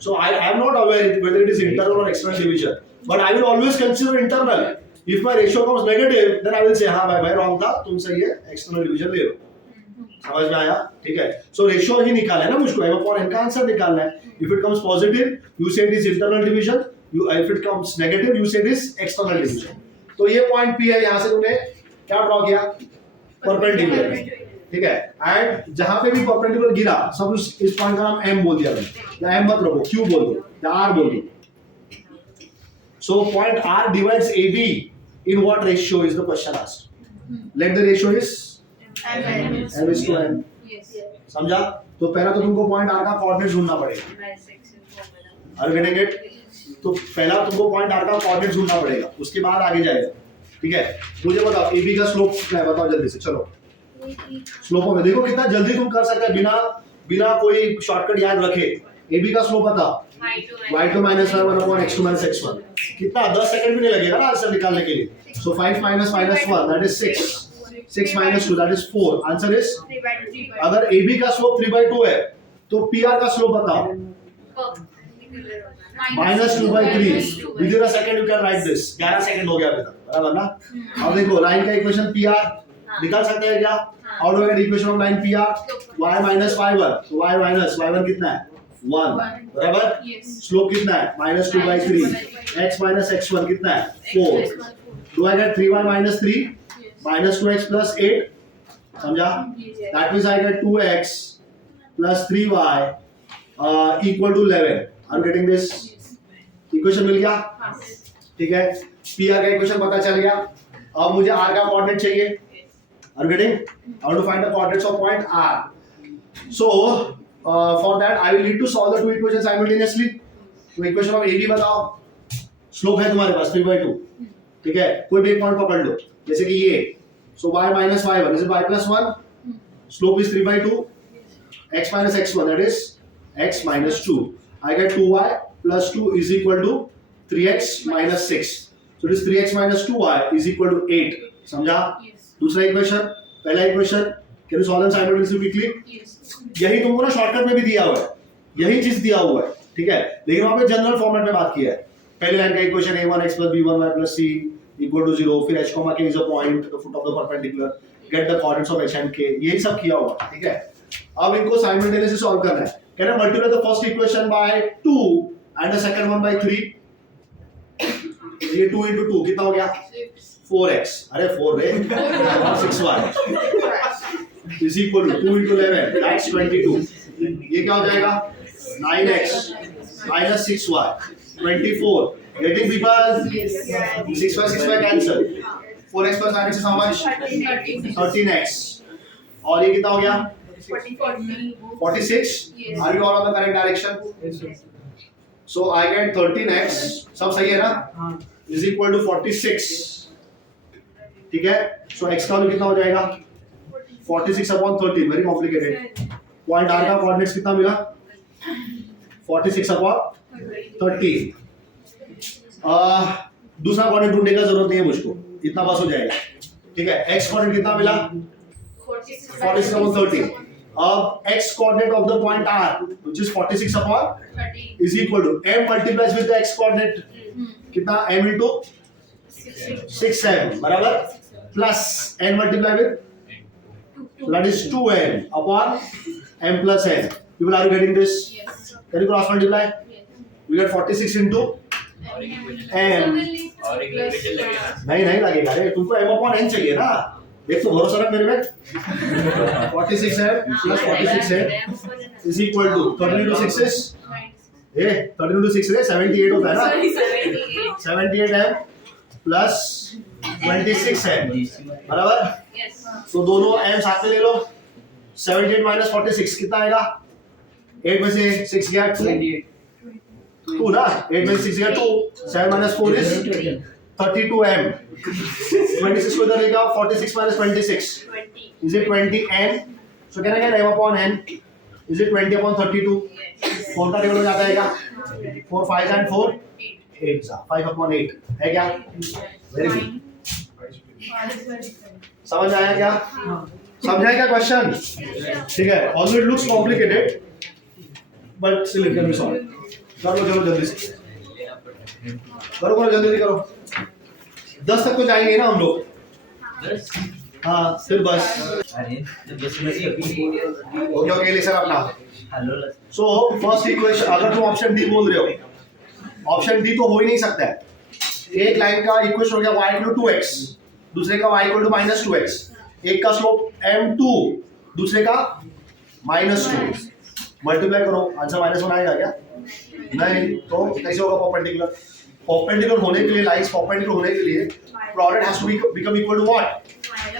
So I am not aware whether it is internal or external division, but I will always consider internal. If my ratio comes negative, then I will say हाँ भाई wrong था, तुम सही है, external division ले लो। समझ में आया? ठीक है, सो रेशियो ही निकालना है ना मुझको, m upon n का आंसर निकालना है. If it comes positive you say it is internal division, you if it comes negative you say it is external division. तो ये पॉइंट P है, यहां से तुमने क्या ड्रॉ किया? परपेंडिकुलर. ठीक है, एंड जहां पे भी परपेंडिकुलर गिरा सब इस पॉइंट का नाम M बोल दिया मैंने, या M मत रखो, Q बोल दो या R बोल दो. So point R divides AB in what ratio is the question asked? Let the ratio is M is to N. Yes. समझा? तो पहला तो तुमको पॉइंट R का कोऑर्डिनेट ढूंढना पड़ेगा. Bisection formula. Are you getting it? तो पहला तुमको पॉइंट R का कोऑर्डिनेट ढूंढना पड़ेगा, उसके बाद आगे जाएगा. ठीक है, मुझे बताओ AB का स्लोप कितना है, बताओ जल्दी से. चलो स्लोप में देखो कितना जल्दी तुम कर सकते हैं बिना कोई शॉर्टकट याद रखे. AB का स्लोप बताओ. y to minus 1 upon x to minus x1. कितना 10 सेकंड भी नहीं लगेगा ना आंसर निकालने के लिए. So 5 minus 1 that is 6. 6 minus 2 that is 4. Answer is, अगर AB का स्लोप 3/2 है तो PR का स्लोप बताओ. minus 2/3. Within a second you can write this. 11 second हो गया अभी तक, बराबर ना? अब देखो लाइन का इक्वेशन PR निकाल सकते हैं क्या? How do I get equation of line PR? y minus y1. तो y minus y1 कितना है? 1. बराबर? स्लोप कितना है? minus 2/3. x minus x1 कितना है? 4. Do I get 3y minus 3? Minus 2x plus 8. समझा? That means I get 2x plus 3y equal to 11. Are you getting this? Equation मिल गया? ठीक है. PR का इक्वेशन पता चल गया. अब मुझे R का कोऑर्डिनेट चाहिए. Are you getting? I want to find the coordinates of point R. So for that I will need to solve the two equations simultaneously. तो इक्वेशन ऑफ AB बताओ. स्लोप है तुम्हारे पास 3/2. ठीक है, कोई भी एक पॉइंट पकड़ लो, जैसे कि ये. So y minus y1 is y plus 1. Slope is 3/2. x minus x1 that is x minus 2. I get 2y plus 2 is equal to 3x minus 6. So this 3x minus 2y is equal to 8. समझा? दूसरा equation, पहला equation can you solve them simultaneously quickly? यही तुमको ना shortcut में भी दिया हुआ है, यही चीज दिया हुआ है. ठीक है, लेकिन वहां पे जनरल फॉर्मेट में बात किया है. पहले लाइन का equation a1x plus b1y plus c equal to 0, फिर h comma k is a point the foot of the perpendicular, get the coordinates of h and k, यही सब किया हुआ है. ठीक है, अब इनको साइमल्टेनियसली सॉल्व करना है. Can I multiply the first equation by 2 and the second one by 3? ये 2 into 2 कितना हो गया? 4x. अरे 4 रे 6y is equal to 2 into 11 that's 22. ये क्या हो जाएगा? 9x minus 6y 24. Getting people? 6y cancel. 4x plus 9x is how much? 13x. और ये कितना हो गया? 46. Are you all on the correct direction? So I get 13x. सब सही है ना? Is equal to 46. ठीक है, so x का वैल्यू कितना हो जाएगा? 46 upon 13. Very complicated. Point R का कोऑर्डिनेट्स कितना मिला? 46 upon 13. दूसरा कोऑर्डिनेट ढूंढने का जरूरत नहीं है मुझको, इतना बस हो जाएगा. ठीक है, x कोऑर्डिनेट कितना मिला? 46 upon 13. अब x coordinate of the point R which is 46 upon 30 is equal to m multiplies with the x coordinate. कितना? m into 6m बराबर plus n multiply with, so that is 2n upon m plus n. People, are you getting this? Yes. Can you cross multiply? We get 46 into और एक equation m. और एक equation लगेगा. नहीं लगेगा रे, तुमको m upon n चाहिए ना. देख तो भरोसा रख मेरे पे. 46m plus 46m is equal to 13 into 6 is 13 into 6 is 78 होता है ना. 78m plus 26m बराबर. तो दोनों m साथ में ले लो. 78 minus 46 कितना आएगा? 8 में से 6 गया 2 ना. 8 में से 6 गया 2. 7 minus 4 is 32m. 26 को इधर लेगा. 46 minus 26 is it 20n? So can I get m upon n? Is it 20 upon 32? 4 का टेबल हो जाता है क्या? 4 5 and 4 8 सा 5 upon 8 है क्या? Very good. समझ आया क्या? समझा क्या क्वेश्चन? ठीक है, although it looks complicated but still it can be solved. चलो जल्दी से करो जल्दी करो. 10 तक तो जाएंगे ना हम लोग. हाँ फिर बस अरे तो बस में से ओके लिसन अपना। हेलो सो फर्स्ट इक्वेशन, अगर तुम ऑप्शन डी बोल रहे हो, ऑप्शन डी तो हो ही नहीं सकता है। एक लाइन का इक्वेशन हो गया y इक्वल टू 2x, दूसरे का y इक्वल टू -2x, एक का स्लोप m2, दूसरे का -2, मल्टीप्लाई करो, आंसर -1 आएगा क्या? नहीं, तो कैसे होगा परपेंडिकुलर? परपेंडिकुलर होने के लिए, लाइंस परपेंडिकुलर होने के लिए product has to become equal to what?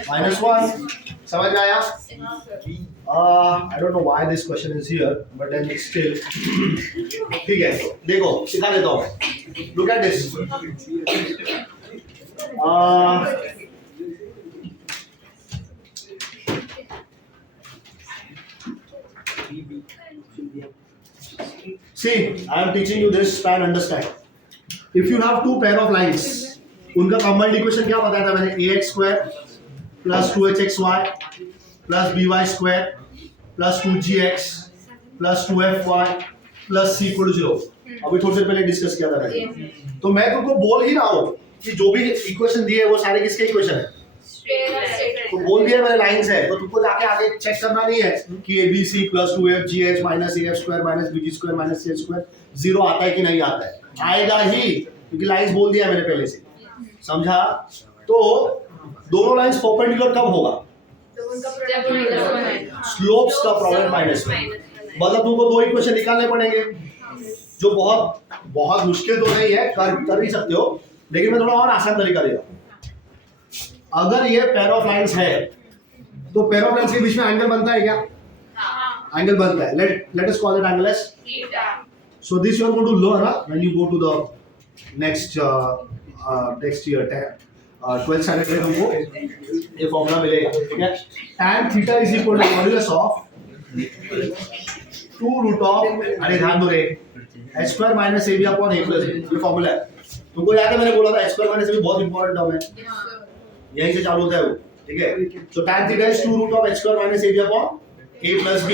-1। समझ में आया? I don't know why this question is here, but then it's still ठीक है। देखो सिखा देता हूँ। Look at this. See, I am teaching you this, try and understand. If you have two pair of lines, उनका combined equation क्या बताया था मैंने? ax square plus 2hxy plus by square plus 2gx plus 2fy plus c equal to 0। अभी थोड़ी देर पहले discuss किया था मैंने। तो मैं तुमको बोल ही रहा हूँ कि जो भी इक्वेशन दिए वो सारे किसके इक्वेशन है? तो बोल दिया मैंने लाइंस है, तो तुमको जाके आगे चेक करना नहीं है कि abc plus 2fgh minus af square minus bg square minus c square 0 आता है कि नहीं आता है। आएगा ही, क्योंकि लाइंस बोल दिया मैंने पहले से। समझा? तो दोनों लाइंस परपेंडिकुलर कब होगा? स्लोप्स का प्रोडक्ट -1। मतलब तुमको दो इक्वेशन निकालने पड़ेंगे, जो बहुत मुश्किल तो नहीं है, कर ही सकते हो, लेकिन मैं थोड़ा और आसान तरीका देगा। अगर ये पेयर ऑफ लाइंस है, तो पेयर ऑफ लाइंस के बीच में एंगल बनता है क्या? एंगल बनता है। Let us call that angle as theta. So this you are going to learn when you go to the next year 12th standard में हमको ये फॉर्मूला मिलेगा, ठीक है? tan theta is equal to modulus of 2 root of, अरे ध्यान दो रे, h square minus ab upon a plus b, ये फॉर्मूला है। तुमको याद है मैंने बोला था h स्क्वायर माइनस ab बहुत इंपॉर्टेंट टर्म है, यहीं से चालू होता है वो, ठीक है? तो tan theta is 2 root of h square minus ab upon a plus b।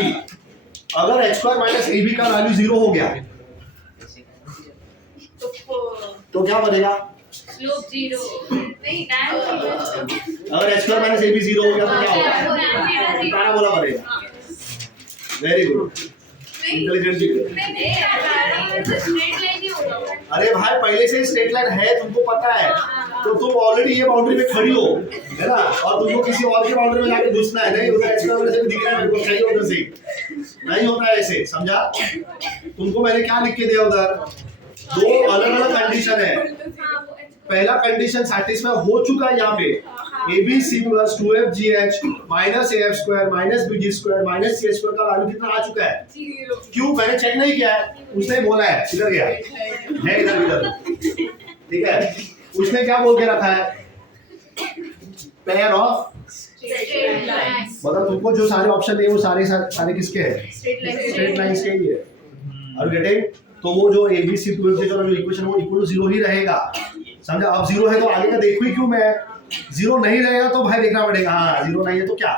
अगर h स्क्वायर माइनस ab का वैल्यू 0 हो गया तो क्या बनेगा? स्लोप 0 नहीं, tan अगर h स्क्वायर माइनस ab 0 हो गया तो क्या होगा? पैराबोला बनेगा। Very good, intelligent. Straight line ही होगा। अरे भाई पहले से स्ट्रेट लाइन है, तुमको पता है, तो तुम ऑलरेडी ये बाउंड्री पे खड़ी हो, है ना? और तुमको किसी और की बाउंड्री में जाके घुसना है, नहीं उधर एक्स्ट्रा वाले से दिख रहा है मेरे को, सही उधर से नहीं होता है ऐसे, समझा? तुमको मैंने क्या लिख के दिया उधर? दो अलग अलग कंडीशन है। पहला कंडीशन सैटिस्फाई हो चुका है यहाँ पे, abc plus 2fgh minus af square minus bg square minus c square का वैल्यू कितना आ चुका है? 0। क्यों? मैंने चेक नहीं किया है, उसने बोला है। इधर गया है, इधर, ठीक है? उसने क्या बोल के रखा है? Pair of straight lines. मतलब तुमको जो सारे ऑप्शन दिए वो सारे किसके हैं? स्ट्रेट लाइंस के ही है। और गेटिंग? तो वो जो abc 2fgh वाला जो इक्वेशन वो इक्वल टू 0 ही रहेगा, समझा? अब 0 है तो आगे का देखो ही क्यों मैं? 0 नहीं रहेगा तो भाई देखना पड़ेगा। हाँ 0 नहीं है तो क्या?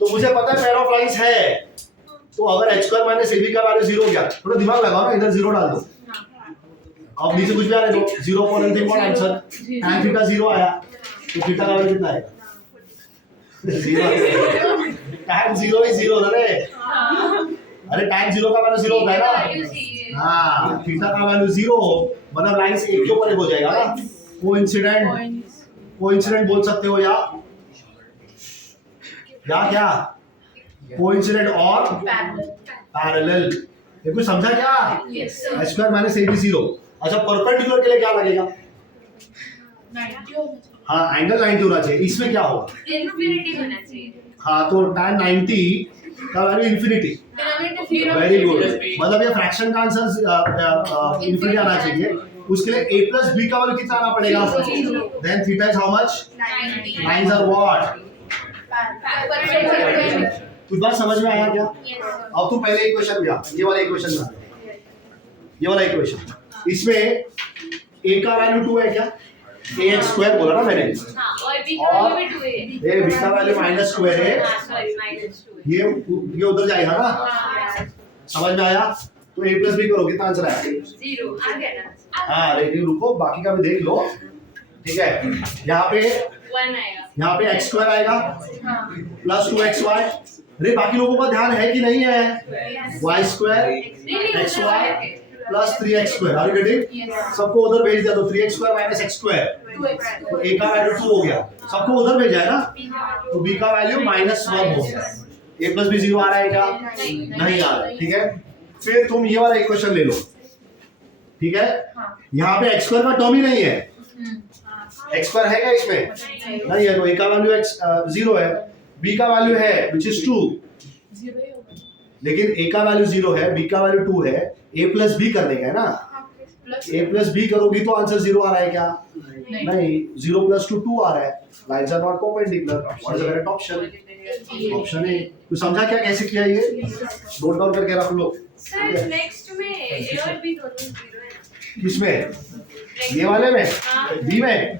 तो मुझे पता है पेयर ऑफ लाइंस है, तो अगर h स्क्वायर माइनस ab का वैल्यू 0 हो गया, थोड़ा दिमाग लगाओ ना, इधर 0 डाल दो। अब नीचे कुछ भी आने दो, 0 upon anything what answer? tan theta 0 आया, तो थीटा का वैल्यू कितना आएगा? 0। tan 0 ही 0 ना रे। अरे tan 0 का वैल्यू 0 होता है ना? हाँ, थीटा का वैल्यू 0 मतलब लाइंस एक के ऊपर एक हो जाएगा ना। कोइंसिडेंट बोल सकते हो या क्या? कोइंसिडेंट और पैरेलल। ये कुछ समझा क्या? h square minus ab 0। अच्छा परपेंडिकुलर के लिए क्या लगेगा? 90 हाँ एंगल 90 होना चाहिए। इसमें क्या होगा? इंफिनिटी होना चाहिए। हाँ तो tan 90 का वैल्यू इंफिनिटी। वेरी गुड, मतलब ये फ्रैक्शन का आंसर इंफिनिटी आना चाहिए। उसके लिए a plus b का वैल्यू कितना आना पड़ेगा? Then theta is how much? 90। Lines are what? कुछ बात समझ में आया क्या? अब तुम पहले इक्वेशन में आ, ये वाला इक्वेशन में आ, ये वाला इक्वेशन, इसमें a का वैल्यू 2 है क्या? ax स्क्वायर बोला ना मैंने, हां और b का वैल्यू भी 2 है। ये b का वैल्यू -2 है, हां सॉरी -2 है। ये उधर जाएगा ना? समझ में आया? तो a plus b करो, कितना आंसर आया? 0 आ गया ना? हाँ लेकिन रुको, बाकी का भी देख लो, ठीक है? यहाँ पे 1 आएगा। यहाँ पे एक्स स्क्वायर आएगा हाँ। Plus 2xy। अरे बाकी लोगों का ध्यान है कि नहीं है? Y square X Y plus 3x square. Are you getting? सबको उधर भेज दिया तो 3x square minus x square, तो a का वैल्यू 2 हो गया। सबको उधर भेजा है ना, तो b का वैल्यू -1 हो गया। a प्लस b 0 आ रहा है क्या? नहीं आ रहा है। ठीक है, फिर तुम ये वाला इक्वेशन ले लो। ठीक है, यहाँ पे x स्क्वायर का टर्म ही नहीं है। x स्क्वायर है क्या इसमें? नहीं है, तो a का वैल्यू x 0 है, b का वैल्यू है विच इज 2, लेकिन a का वैल्यू 0 है, b का वैल्यू 2 है, a प्लस b कर देगा ना। a प्लस b करोगी तो आंसर 0 आ रहा है क्या? नहीं, 0 प्लस 2 आ रहा है। Lines are not perpendicular. What is the correct option? Option A. तू समझा क्या कैसे किया ये? नोट डाउन करके रख लो। सर नेक्स्ट में a और b दोनों 0 है। किसमें? ये वाले में? हाँ। बी में?